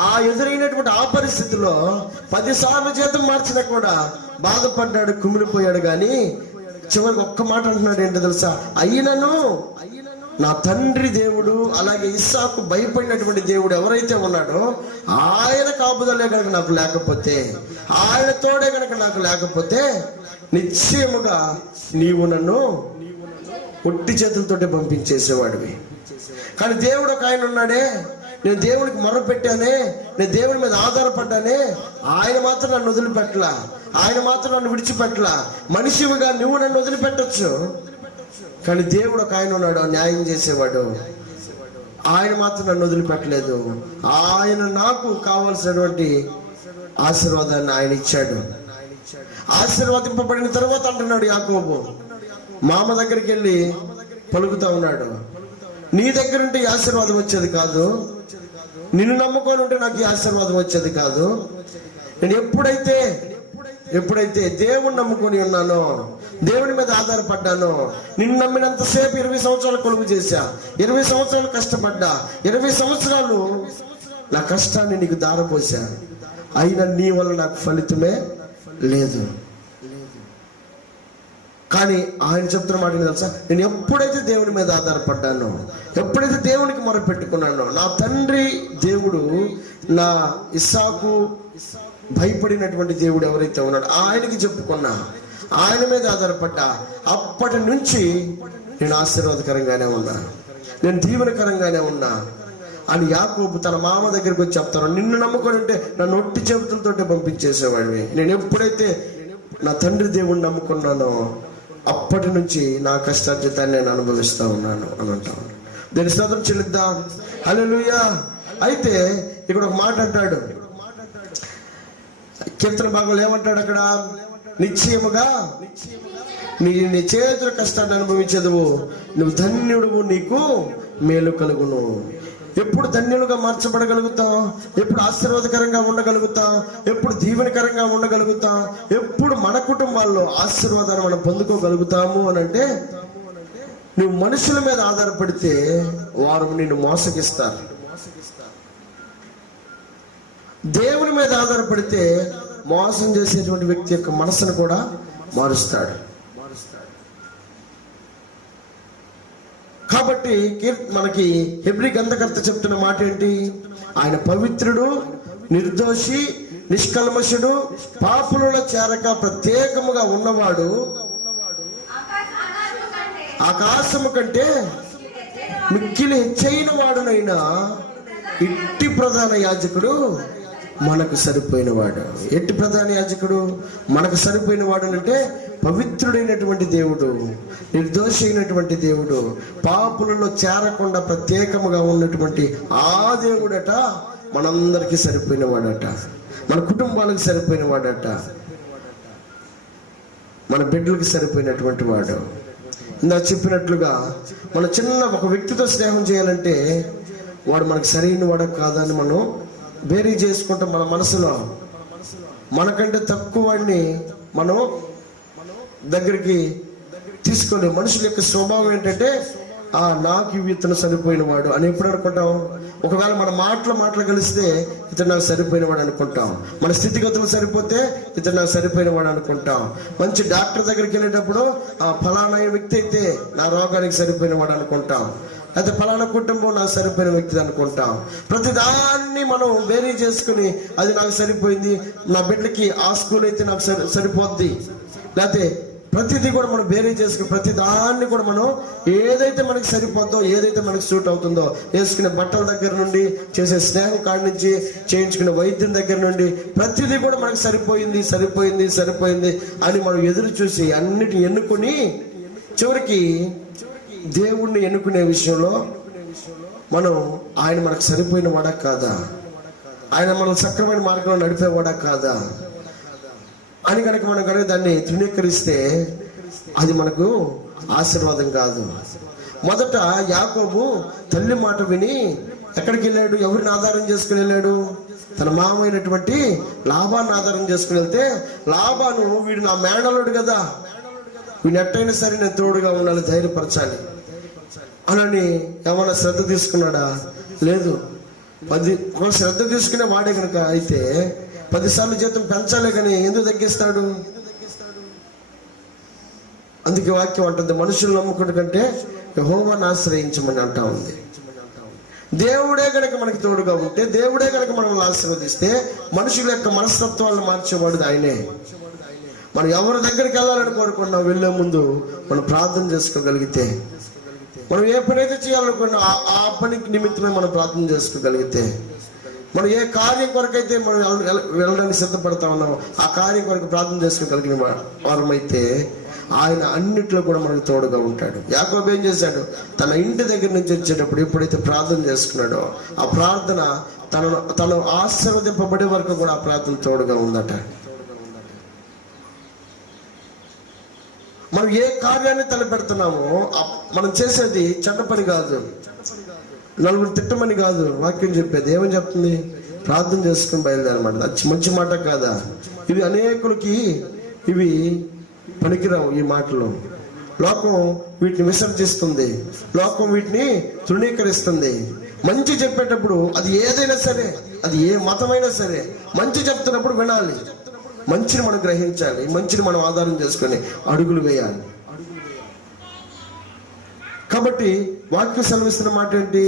ఆ ఎదురైనటువంటి ఆ పరిస్థితిలో 10 సార్లు జీతం మార్చినా కూడా బాధపడ్డాడు, కుమిలిపోయాడు. కానీ చివరికి ఒక్క మాట అంటున్నాడు, ఏంటో తెలుసా? అయినను నా తండ్రి దేవుడు, అలాగే ఇస్సాకు భయపడినటువంటి దేవుడు ఎవరైతే ఉన్నాడో ఆయన కాపుదలే కనుక నాకు లేకపోతే, ఆయన తోడే కనుక నాకు లేకపోతే నిశ్చయముగా నీవు నన్ను ఒట్టి చేతులతోటే పంపించేసేవాడివి. కానీ దేవుడు ఒక ఆయన ఉన్నాడే, నేను దేవుడికి మొర్ర పెట్టానే, నేను దేవుడి మీద ఆధారపడ్డానే, ఆయన మాత్రం నన్ను వదిలిపెట్టలా, ఆయన మాత్రం నన్ను విడిచిపెట్టలా. మనిషివిగా నువ్వు నన్ను వదిలిపెట్టచ్చు, కానీ దేవుడు ఒక ఆయన ఉన్నాడు న్యాయం చేసేవాడు, ఆయన మాత్రం నన్ను వదిలిపెట్టలేదు. ఆయన నాకు కావలసినటువంటి ఆశీర్వాదాన్ని ఆయన ఇచ్చాడు. ఆశీర్వాదింపబడిన తర్వాత అంటున్నాడు యాకోబు, మామ దగ్గరికి వెళ్ళి పలుకుతా ఉన్నాడు, నీ దగ్గర ఉంటే ఈ ఆశీర్వాదం వచ్చేది కాదు, నిన్ను నమ్ముకొని ఉంటే నాకు ఈ ఆశీర్వాదం వచ్చేది కాదు. నేను ఎప్పుడైతే దేవుణ్ణి నమ్ముకొని ఉన్నానో, దేవుని మీద ఆధారపడ్డాను, నిన్ను నమ్మినంతసేపు 20 సంవత్సరాలు కొలువు చేశా, 20 సంవత్సరాలు కష్టపడ్డా, 20 సంవత్సరాలు నా కష్టాన్ని నీకు దారపోసా, అయినా నీ వల్ల నాకు ఫలితమే లేదు. కానీ ఆయన చెప్తున్న మాట తెలుసా? నేను ఎప్పుడైతే దేవుని మీద ఆధారపడ్డానో, ఎప్పుడైతే దేవునికి మొరపెట్టుకున్నానో, నా తండ్రి దేవుడు, నా ఇస్సాకు భయపడినటువంటి దేవుడు ఎవరైతే ఉన్నాడో ఆయనకి చెప్పుకున్నా, ఆయన మీద ఆధారపడ్డా, అప్పటి నుంచి నేను ఆశీర్వాదకరంగానే ఉన్నా, నేను దీవెనకరంగానే ఉన్నా అని యాకోబు తన మామ దగ్గరికి వచ్చి చెప్తాను. నిన్ను నమ్ముకొని ఉంటే నన్ను ఒట్టి చేతులతోటే పంపించేసేవాడివి, నేను ఎప్పుడైతే నా తండ్రి దేవుడిని నమ్ముకున్నానో అప్పటి నుంచి నా కష్టార్జితాన్ని నేను అనుభవిస్తా ఉన్నాను అని అంటాను. దీని స్తోత్రం చెల్లిద్దాం. హల్లెలూయా. అయితే ఇక్కడ ఒక మాట అంటాడు, కీర్తన భాగంలో ఏమంటాడు అక్కడ? నిశ్చయముగా నీ చేతుల కష్టాన్ని అనుభవించదువు, నువ్వు ధన్యుడువు, నీకు మేలు కలుగును. ఎప్పుడు ధన్యులుగా మార్చబడగలుగుతాం, ఎప్పుడు ఆశీర్వాదకరంగా ఉండగలుగుతాం, ఎప్పుడు దీవెనకరంగా ఉండగలుగుతాం, ఎప్పుడు మన కుటుంబాల్లో ఆశీర్వాదాన్ని మనం పొందుకోగలుగుతాము అని అంటే, నువ్వు మనుషుల మీద ఆధారపడితే వారు నిన్ను మోసగిస్తారు, దేవుని మీద ఆధారపడితే మోసం చేసేటువంటి వ్యక్తి యొక్క మనసును కూడా మారుస్తాడు. కాబట్టి మనకి హెబ్రీ గ్రంథకర్త చెప్తున్న మాట ఏంటి? ఆయన పవిత్రుడు, నిర్దోషి, నిష్కల్మషుడు, పాపులలో చేరక ప్రత్యేకముగా ఉన్నవాడు, ఆకాశము కంటే మిక్కిలి హెచ్చైన వాడునైనా ఇట్టి ప్రధాన యాజకుడు మనకు సరిపోయిన వాడు. ఎట్టి ప్రధాన యాజకుడు మనకు సరిపోయిన వాడు అంటే పవిత్రుడైనటువంటి దేవుడు, నిర్దోషి అయినటువంటి దేవుడు, పాపులలో చేరకుండా ప్రత్యేకముగా ఉన్నటువంటి ఆ దేవుడట మనందరికీ సరిపోయిన వాడట, మన కుటుంబాలకు సరిపోయిన వాడట, మన బిడ్డలకు సరిపోయినటువంటి వాడు. ఇందా చెప్పినట్లుగా మన చిన్న ఒక వ్యక్తితో స్నేహం చేయాలంటే వాడు మనకు సరైన వాడు కాదని మనం బేరీ చేసుకుంటాం. మన మనసులో మనకంటే తక్కువ వాడిని మనం దగ్గరికి తీసుకోలేము. మనుషుల యొక్క స్వభావం ఏంటంటే నాకు ఇతను సరిపోయిన వాడు అని ఎప్పుడు అనుకుంటాం? ఒకవేళ మన మాటలు కలిస్తే ఇతను నాకు సరిపోయిన వాడు అనుకుంటాం, మన స్థితిగతులు సరిపోతే ఇతను నాకు సరిపోయిన వాడు అనుకుంటాం. మంచి డాక్టర్ దగ్గరికి వెళ్ళేటప్పుడు ఫలానా వ్యక్తి అయితే నా రోగానికి సరిపోయిన వాడు అనుకుంటాం, అయితే ఫలానా కుటుంబం నాకు సరిపోయిన వ్యక్తి అనుకుంటాం. ప్రతిదాన్ని మనం బేరీ చేసుకుని అది నాకు సరిపోయింది, నా బిడ్డకి ఆ స్కూల్ అయితే నాకు సరిపోద్ది, లేకపోతే ప్రతిదీ కూడా మనం బేరీ చేసుకుని ప్రతిదాన్ని కూడా మనం ఏదైతే మనకి సరిపోద్దో, ఏదైతే మనకి సూట్ అవుతుందో, వేసుకునే బట్టల దగ్గర నుండి, చేసే స్నేహం కాడి నుంచి, చేయించుకునే వైద్యం దగ్గర నుండి ప్రతిదీ కూడా మనకు సరిపోయింది అని మనం ఎదురు చూసి అన్నిటిని ఎన్నుకొని చివరికి దేవుణ్ణి ఎన్నుకునే విషయంలో మనం ఆయన మనకు సరిపోయిన వాడా కాదా, ఆయన మనం సక్రమైన మార్గంలో నడిపేవాడా కాదా అని కనుక మనం కనుక దాన్ని తృణీకరిస్తే అది మనకు ఆశీర్వాదం కాదు. మొదట యాకోబు తల్లి మాట విని ఎక్కడికి వెళ్ళాడు? ఎవరిని ఆధారం చేసుకుని వెళ్ళాడు? తన మామైనటువంటి లాబాను ఆధారం చేసుకుని వెళ్తే, లాబాను వీడు నా మేనలుడు కదా, వీడు ఎట్టయినా సరే నేను తోడుగా ఉండాలి, ధైర్యపరచాలి అని ఏమన్నా శ్రద్ధ తీసుకున్నాడా? లేదు. ఒక శ్రద్ధ తీసుకునే వాడే కనుక అయితే 10 సార్లు జీతం పెంచాలే కానీ ఎందుకు తగ్గిస్తాడు? అందుకే వాక్యం అంటుంది, మనుషులు నమ్ముకున్న కంటే యెహోవాను ఆశ్రయించమని అంటా ఉంది. దేవుడే కనుక మనకి తోడుగా ఉంటే, దేవుడే కనుక మనల్ని ఆశీర్వదిస్తే, మనుషుల యొక్క మనస్తత్వాలను మార్చేవాడు ఆయనే. మనం ఎవరి దగ్గరికి వెళ్ళాలని కోరుకున్నా వెళ్లే ముందు మనం ప్రార్థన చేసుకోగలిగితే, మనం ఏ పని అయితే చేయాలనుకున్నా ఆ పనికి నిమిత్తమే మనం ప్రార్థన చేసుకోగలిగితే, మనం ఏ కార్యం కొరకైతే మనం వెళ్ళడానికి సిద్ధపడతా ఉన్నామో ఆ కార్యం కొరకు ప్రార్థన చేసుకోగలిగిన వారమైతే ఆయన అన్నిట్లో కూడా మనకు తోడుగా ఉంటాడు. యాకోబు ఏం చేశాడు? తన ఇంటి దగ్గర నుంచి వచ్చేటప్పుడు ఎప్పుడైతే ప్రార్థన చేసుకున్నాడో ఆ ప్రార్థన తను ఆశీర్వదింపబడే వరకు కూడా ఆ ప్రార్థన తోడుగా ఉందట. మనం ఏ కార్యాన్ని తలపెడుతున్నామో మనం చేసేది చెడ్డ పని కాదు, నలుగురు తిట్టమని కాదు వాక్యం చెప్పేది. ఏమని చెప్తుంది? ప్రార్థన చేసుకుని బయలుదేరమాట. అది మంచి మాట కాదా? ఇవి అనేకులకి ఇవి పనికిరావు. ఈ మాటలు లోకం వీటిని విసర్జిస్తుంది, లోకం వీటిని తృణీకరిస్తుంది. మంచి చెప్పేటప్పుడు అది ఏదైనా సరే, అది ఏ మతమైనా సరే, మంచి చెప్తున్నప్పుడు వినాలి, మంచిని మనం గ్రహించాలి, మంచిని మనం ఆధారం చేసుకొని అడుగులు వేయాలి. కాబట్టి వాక్యం సెలవిస్తున్న మాట ఏంటి?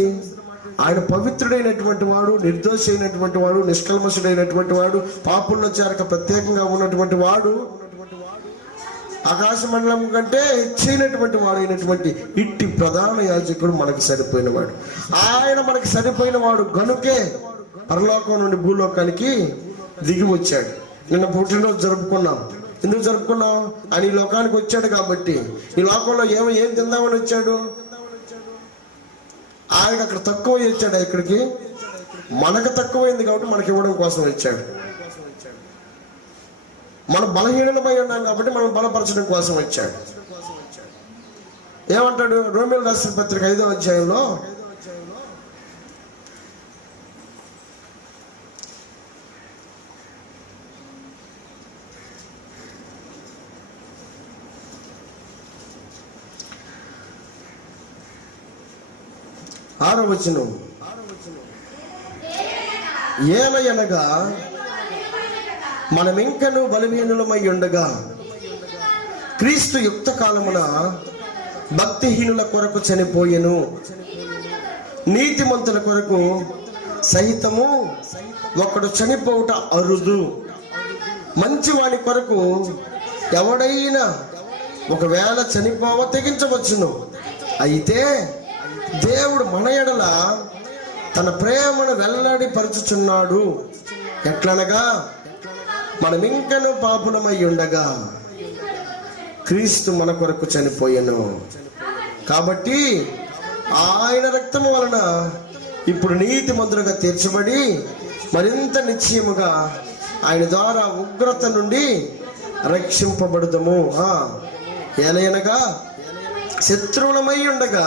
ఆయన పవిత్రుడైనటువంటి వాడు, నిర్దోషి అయినటువంటి వాడు, నిష్కల్మషుడైనటువంటి వాడు, పాపుల్లో చేరక ప్రత్యేకంగా ఉన్నటువంటి వాడు, ఆకాశ మండలం కంటే హెచ్చైనటువంటి వాడు అయినటువంటి ఇట్టి ప్రధాన యాజకుడు మనకు సరిపోయిన వాడు. ఆయన మనకి సరిపోయిన వాడు గనుకే పరలోకం నుండి భూలోకానికి దిగి వచ్చాడు. నిన్న పుట్టినరోజు జరుపుకున్నాం. ఎందుకు జరుపుకున్నాం? ఆయన ఈ లోకానికి వచ్చాడు కాబట్టి. ఈ లోకంలో ఏం తిందామని వచ్చాడు? ఆయనకు అక్కడ తక్కువ ఇచ్చాడు, ఇక్కడికి మనకు తక్కువైంది కాబట్టి మనకి ఇవ్వడం కోసం వచ్చాడు. మనం బలహీనమై ఉన్నాం కాబట్టి మనం బలపరచడం కోసం వచ్చాడు. ఏమంటాడు? రోమీయులకు రాసిన పత్రిక 5వ అధ్యాయంలో ఆరవ వచనం, ఏలయనగా మనమింకను బలహీనులమై ఉండగా క్రీస్తు యుక్త కాలమున భక్తిహీనుల కొరకు చనిపోయెను, నీతిమంతుల కొరకు సహితము ఒకడు చనిపోవుట అరుదు. మంచివాని కొరకు ఎవడైనా ఒకవేళ చనిపోవ తెగించవచ్చును. అయితే దేవుడు మన ఎడల తన ప్రేమను వెల్లడి పరుచుచున్నాడు. ఎట్లనగా మనమింకను పాపులమై ఉండగా క్రీస్తు మన కొరకు చనిపోయెను. కాబట్టి ఆయన రక్తము వలన ఇప్పుడు నీతిమంతులుగా తీర్చబడి మరింత నిశ్చయముగా ఆయన ద్వారా ఉగ్రత నుండి రక్షింపబడుదము. ఏలయనగా శత్రువులమై ఉండగా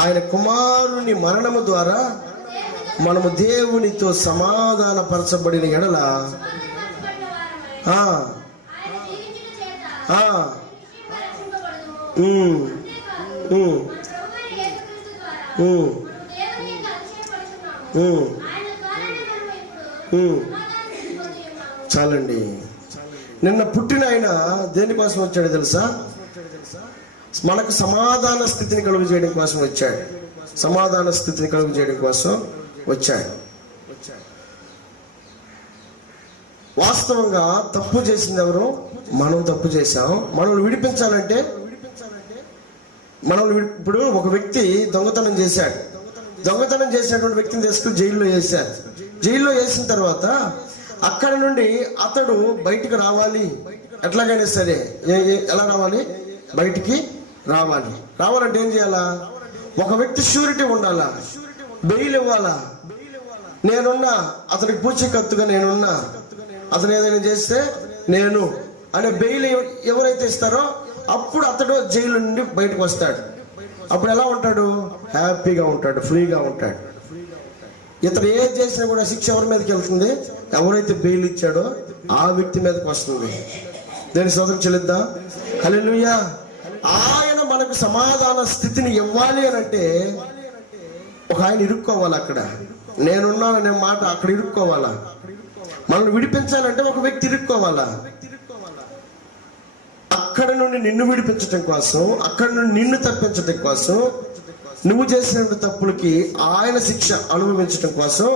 ఆయన కుమారుని మరణము ద్వారా మనము దేవునితో సమాధానపరచబడిన ఎడల చాలండి. నిన్న పుట్టిన ఆయన దేనికోసం వచ్చాడు తెలుసా? మనకు సమాధాన స్థితిని కలుగు చేయడం కోసం వచ్చాడు. సమాధాన స్థితిని కలుగు చేయడం కోసం వచ్చాడు. వాస్తవంగా తప్పు చేసింది ఎవరు? మనం తప్పు చేశాం. మనల్ని విడిపించాలంటే ఇప్పుడు ఒక వ్యక్తి దొంగతనం చేశాడు. దొంగతనం చేసినటువంటి వ్యక్తిని తీసుకుని జైల్లో వేశారు. జైల్లో వేసిన తర్వాత అక్కడ నుండి అతడు బయటికి రావాలి. ఎట్లాగైనా సరే ఎలా రావాలి? బయటికి రావాలి. రావాలంటే ఏం చేయాలా? ఒక వ్యక్తి షూరిటీ ఉండాలా, బెయిల్ ఇవ్వాలా. నేనున్నా, అతనికి పూచీకత్తుగా నేనున్నా, అతను ఏదైనా చేస్తే నేను అనే బెయిల్ ఎవరైతే ఇస్తారో అప్పుడు అతడు జైలు నుండి బయటకు వస్తాడు. అప్పుడు ఎలా ఉంటాడు? హ్యాపీగా ఉంటాడు, ఫ్రీగా ఉంటాడు. ఇతను ఏది చేసినా కూడా శిక్ష ఎవరి మీదకి వెళ్తుంది? ఎవరైతే బెయిల్ ఇచ్చాడో ఆ వ్యక్తి మీదకి వస్తుంది. దేని స్తోత్రం చెల్లిద్దాం. హల్లెలూయా. ఆయన మనకు సమాధాన స్థితిని ఇవ్వాలి అని అంటే ఒక ఆయన ఇరుక్కోవాలి. అక్కడ నేనున్నాననే మాట అక్కడ ఇరుక్కోవాలా. మనల్ని విడిపించాలంటే ఒక వ్యక్తి ఇరుక్కోవాలా. అక్కడ నుండి నిన్ను విడిపించడం కోసం, అక్కడ నుండి నిన్ను తప్పించడం కోసం, నువ్వు చేసిన తప్పులకి ఆయన శిక్ష అనుభవించడం కోసం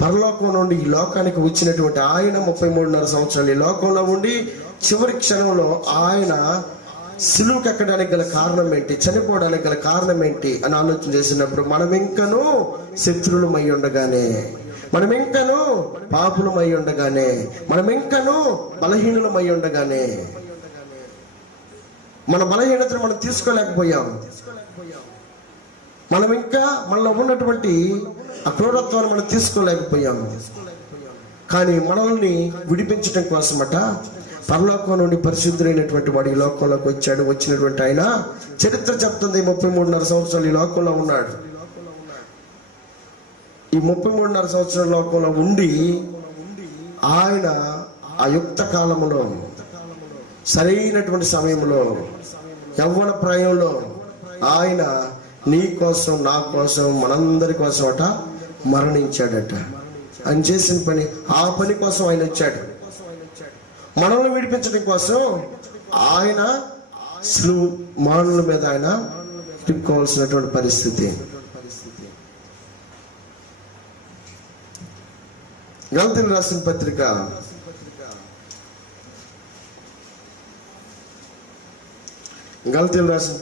పరలోకం నుండి ఈ లోకానికి వచ్చినటువంటి ఆయన 33.5 సంవత్సరాలు ఈ లోకంలో ఉండి చివరి క్షణంలో ఆయన సిలువకి ఎక్కడానికి గల కారణం ఏంటి, చనిపోవడానికి గల కారణం ఏంటి అని ఆలోచన చేసినప్పుడు మనం ఇంకనూ శత్రువులమై ఉండగానే, మనం ఇంకనూ పాపులమై ఉండగానే, మనం ఇంకనూ బలహీనులమై ఉండగానే, మన బలహీనతను మనం తీసుకోలేకపోయాం. మనం ఇంకా మనలో ఉన్నటువంటి అక్రూరత్వాన్ని మనం తీసుకోలేకపోయాము. కానీ మనల్ని విడిపించడం కోసమట పరలోకం నుండి పరిశుద్ధుడైనటువంటి వాడు ఈ లోకంలోకి వచ్చాడు. వచ్చినటువంటి ఆయన చరిత్ర చెప్తుంది 33.5 సంవత్సరాలు ఈ లోకంలో ఉన్నాడు. ఈ 33.5 సంవత్సరాల లోకంలో ఉండి ఆయన ఆ యుక్త కాలంలో సరైనటువంటి సమయంలో యవ్వన ప్రాయంలో ఆయన నీ కోసం, నా కోసం, మనందరి కోసం అట మరణించాడట. ఆయన చేసిన పని, ఆ పని కోసం ఆయన వచ్చాడు. మనల్ని విడిపించడం కోసం ఆయన మానవుల మీద ఆయన తిప్పుకోవాల్సినటువంటి పరిస్థితి. గలతీయులకు రాసిన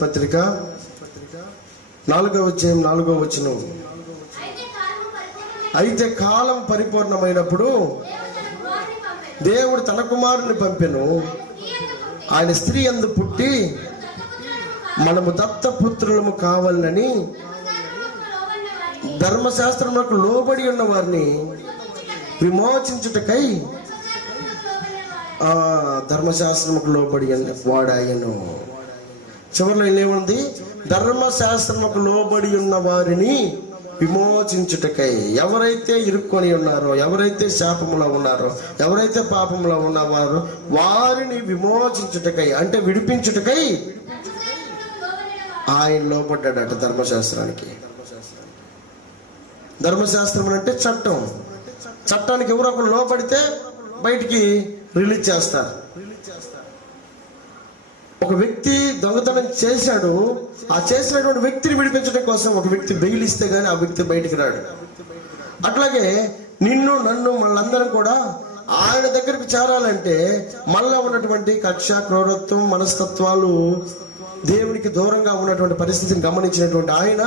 పత్రిక 4వ అధ్యాయం 4వ వచనం. అయితే కాలం పరిపూర్ణమైనప్పుడు దేవుడు తన కుమారుని పంపెను. ఆయన స్త్రీ యందు పుట్టి మనము దత్తపుత్రులము కావాలని ధర్మశాస్త్రములకు లోబడి ఉన్న వారిని విమోచించుటకై ధర్మశాస్త్రముకు లోబడి వాడాయను. చివరిలో ఏముంది? ధర్మశాస్త్రముకు లోబడి ఉన్న వారిని విమోచించుటకై. ఎవరైతే ఇరుక్కొని ఉన్నారో, ఎవరైతే శాపములో ఉన్నారో, ఎవరైతే పాపంలో ఉన్నవారో వారిని విమోచించుటకై అంటే విడిపించుటకై ఆయన లోబడ్డాడట ధర్మశాస్త్రానికి. ధర్మశాస్త్రం అంటే చట్టం. చట్టానికి ఎవరో ఒకరు లోబడితే బయటికి రిలీజ్ చేస్తారు. ఒక వ్యక్తి దొంగతనం చేశాడు, ఆ చేసినటువంటి వ్యక్తిని విడిపించడం కోసం ఒక వ్యక్తి బెయిల్ ఇస్తే గానీ ఆ వ్యక్తి బయటికి రాడు. అట్లాగే నిన్ను, నన్ను, మనందరం కూడా ఆయన దగ్గరకు చేరాలంటే మనలో ఉన్నటువంటి కక్ష, క్రూరత్వం, మనస్తత్వాలు, దేవునికి దూరంగా ఉన్నటువంటి పరిస్థితిని గమనించినటువంటి ఆయన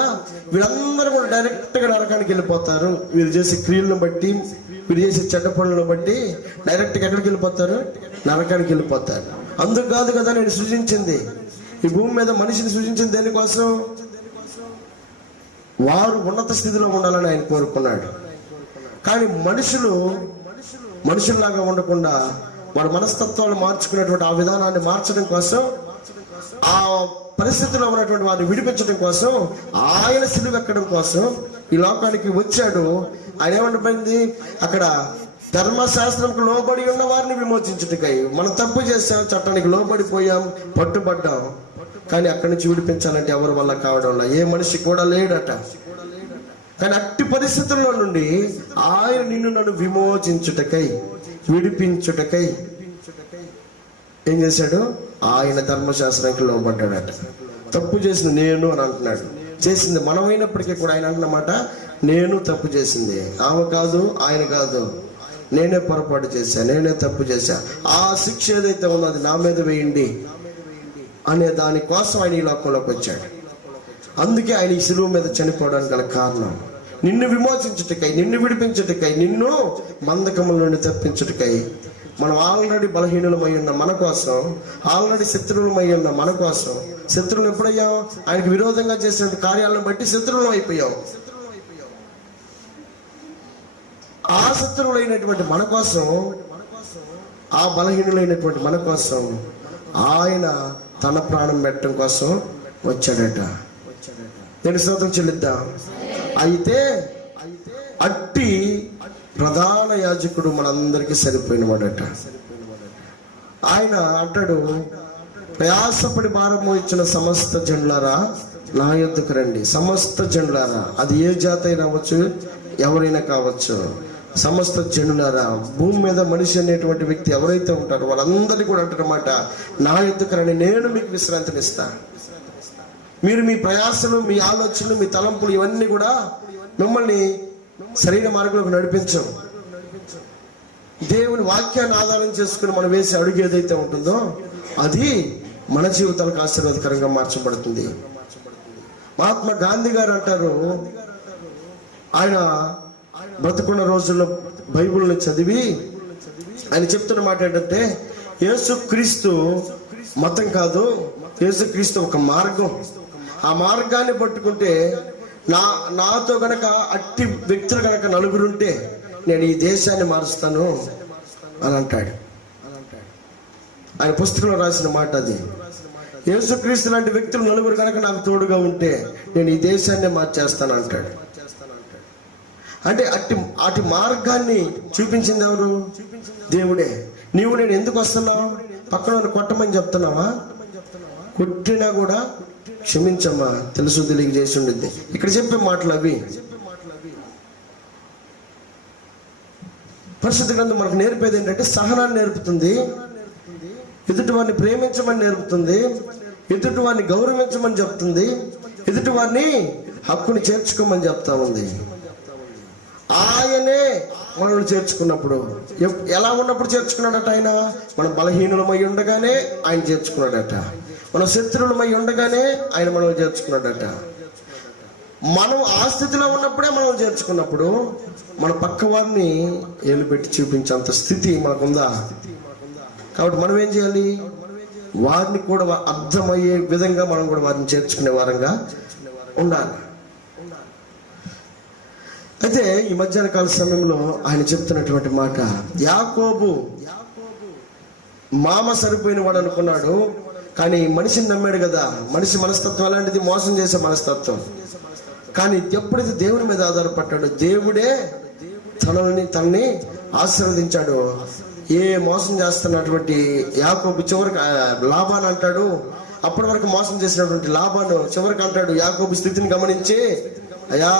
వీళ్ళందరూ కూడా డైరెక్ట్ గా నరకానికి వెళ్ళిపోతారు. వీరు చేసే క్రియలను బట్టి, వీరు చేసే చెడ్డ పనులను బట్టి డైరెక్ట్ గా ఎక్కడికి వెళ్ళిపోతారు? నరకానికి వెళ్ళిపోతారు. అందుకు కాదు కదా నేను సృజించింది. ఈ భూమి మీద మనిషిని సృజించింది దేనికోసం? వారు ఉన్నత స్థితిలో ఉండాలని ఆయన కోరుకున్నాడు. కానీ మనుషుల్లాగా ఉండకుండా వారి మనస్తత్వాలు మార్చుకునేటువంటి ఆ విధానాన్ని మార్చడం కోసం, ఆ పరిస్థితిలో ఉన్నటువంటి వారిని విడిపించడం కోసం, ఆయన సిలువ ఎక్కడం కోసం ఈ లోకానికి వచ్చాడు. ఆయన ఏమంటుంది అక్కడ? ధర్మశాస్త్రంకు లోబడి ఉన్న వారిని విమోచించుటకై. మనం తప్పు చేసాం, చట్టానికి లోబడిపోయాం, పట్టుబడ్డాం. కానీ అక్కడి నుంచి విడిపించాలంటే ఎవరి వల్ల కావడంలా, ఏ మనిషి కూడా లేడట. కానీ అట్టి పరిస్థితుల్లో నుండి ఆయన నిన్ను, నన్ను విమోచించుటకై, విడిపించుటకై ఏం చేశాడు? ఆయన ధర్మశాస్త్రానికి లోబడ్డాడట. తప్పు చేసిన నేను అని అంటున్నాడు. చేసింది మనమైనప్పటికీ కూడా ఆయన అంటున్నమాట, నేను తప్పు చేసింది, ఆమె కాదు, ఆయన కాదు, నేనే పొరపాటు చేశా, నేనే తప్పు చేశా, ఆ శిక్ష ఏదైతే ఉందో అది నా మీద వేయండి అనే దానికోసం ఆయన ఈ లోకంలోకి వచ్చాడు. అందుకే ఆయన ఈ శిలువ మీద చనిపోవడానికి గల కారణం నిన్ను విమోచించుటకై, నిన్ను విడిపించుటకై, నిన్ను బంధకముల నుండి తప్పించుటకై. మనం ఆల్రెడీ బలహీనులమై ఉన్న మన కోసం, ఆల్రెడీ శత్రువులమై ఉన్న మన కోసం. శత్రువులు ఎప్పుడయ్యాం? ఆయనకు విరోధంగా చేసిన కార్యాలను బట్టి శత్రువులం అయిపోయాం. ఆ శత్రువులైనటువంటి మన కోసం, ఆ బలహీనులైనటువంటి మన కోసం ఆయన తన ప్రాణం పెట్టడం కోసం వచ్చాడట. నేను స్తోత్రం చెల్లిద్దాం. అయితే అట్టి ప్రధాన యాజకుడు మనందరికీ సరిపోయిన వాడట. ఆయన అంటాడు, ప్రయాసపడి భారం మోయించిన సమస్త జనులారా నా యొద్దకు రండి. సమస్త జనులారా, అది ఏ జాతి అయినా అవ్వచ్చు, ఎవరైనా కావచ్చు. సమస్త జనులారా, భూమి మీద మనిషి అనేటువంటి వ్యక్తి ఎవరైతే ఉంటారో వాళ్ళందరినీ కూడా అంటారన్నమాట, నా యొద్దకు రండి, నేను మీకు విశ్రాంతినిస్తా. మీరు మీ ప్రయాసలు, మీ ఆలోచనలు, మీ తలంపులు ఇవన్నీ కూడా మిమ్మల్ని సరైన మార్గంలోకి నడిపించం. దేవుని వాక్యాన్ని ఆధారం చేసుకుని మనం వేసే అడుగు ఏదైతే ఉంటుందో అది మన జీవితాలకు ఆశీర్వాదకరంగా మార్చబడుతుంది. మహాత్మా గాంధీ గారు అంటారు, ఆయన బ్రతుకున్న రోజుల్లో బైబిల్ని చదివి ఆయన చెప్తున్న మాట ఏంటంటే, యేసుక్రీస్తు మతం కాదు, యేసుక్రీస్తు ఒక మార్గం. ఆ మార్గాన్ని పట్టుకుంటే నాతో గనక అట్టి వ్యక్తులు గనక నలుగురుంటే నేను ఈ దేశాన్ని మారుస్తాను అని అంటాడు. ఆయన పుస్తకంలో రాసిన మాట అది. యేసుక్రీస్తు లాంటి వ్యక్తులు నలుగురు కనుక నాకు తోడుగా ఉంటే నేను ఈ దేశాన్ని మార్చేస్తాను అంటాడు. అంటే అట్టి మార్గాన్ని చూపించింది ఎవరు? దేవుడే. నీవు నేను ఎందుకు వస్తున్నావు? పక్కన కొట్టమని చెప్తున్నావా? కొట్టినా కూడా క్షమించమ్మా, తెలుసు తెలియక చేసి ఉండింది. ఇక్కడ చెప్పే మాటలు అవి. పరిశుద్ధ గ్రంథం మనకు నేర్పేది ఏంటంటే సహనాన్ని నేర్పుతుంది, ఎదుటి వారిని ప్రేమించమని నేర్పుతుంది, ఎదుటి వారిని గౌరవించమని చెప్తుంది, ఎదుటి వారిని హక్కుని చేర్చుకోమని చెప్తా ఉంది. ఆయనే మనల్ని చేర్చుకున్నప్పుడు, ఎలా ఉన్నప్పుడు చేర్చుకున్నాడట? ఆయన మనం బలహీనులమై ఉండగానే ఆయన చేర్చుకున్నాడట. మనం శత్రువులమై ఉండగానే ఆయన మనల్ని చేర్చుకున్నాడట. మనం ఆ స్థితిలో ఉన్నప్పుడే మనం చేర్చుకున్నప్పుడు మన పక్క వారిని ఏలు పెట్టి చూపించేంత స్థితి మనకుందా? కాబట్టి మనం ఏం చేయాలి? వారిని కూడా అర్థమయ్యే విధంగా మనం కూడా వారిని చేర్చుకునే వారంగా ఉండాలి. అయితే ఈ మధ్యాహ్న కాల సమయంలో ఆయన చెప్తున్నటువంటి మాట, యాకోబు మామ సరిపోయిన వాడు అనుకున్నాడు, కానీ మనిషిని నమ్మాడు కదా. మనిషి మనస్తత్వం అలాంటిది, మోసం చేసే మనస్తత్వం. కానీ ఎప్పుడైతే దేవుని మీద ఆధారపడ్డాడో దేవుడే తనని ఆశీర్వదించాడు. ఏ మోసం చేస్తున్నటువంటి యాకోబు చివరికి లాబాను అంటాడు, అప్పటి వరకు మోసం చేసినటువంటి లాబాను చివరికి అంటాడు, యాకోబు స్థితిని గమనించి, అయ్యా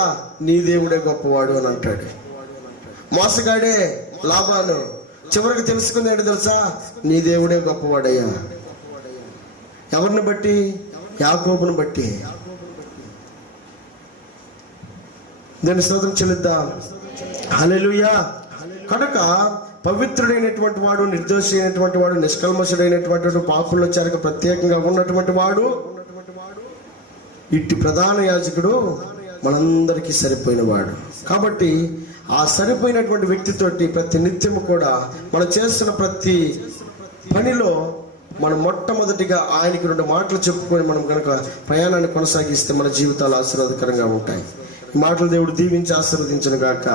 నీ దేవుడే గొప్పవాడు అని అంటాడు. మోసగాడే లాబాను చివరికి తెలుసుకుంది ఏంటో తెలుసా? నీ దేవుడే గొప్పవాడయ్యా. ఎవరిని బట్టి? యాకోబుని బట్టి. దాన్ని స్తోత్రం చెల్లిద్దాం. హల్లెలూయా. కనుక పవిత్రుడైనటువంటి వాడు, నిర్దోషి అయినటువంటి వాడు, నిష్కల్మషుడైనటువంటి వాడు, పాపుల్లో చేరక ప్రత్యేకంగా ఉన్నటువంటి వాడు, ఇట్టి ప్రధాన యాజకుడు మనందరికీ సరిపోయిన వాడు. కాబట్టి ఆ సరిపోయినటువంటి వ్యక్తితోటి ప్రతి నిత్యము కూడా మనం చేస్తున్న ప్రతి పనిలో మనం మొట్టమొదటిగా ఆయనకి 2 మాటలు చెప్పుకొని మనం కనుక ప్రయాణాన్ని కొనసాగిస్తే మన జీవితాలు ఆశీర్వాదకరంగా ఉంటాయి. ఈ మాటలు దేవుడు దీవించి ఆశీర్వదించును గాక.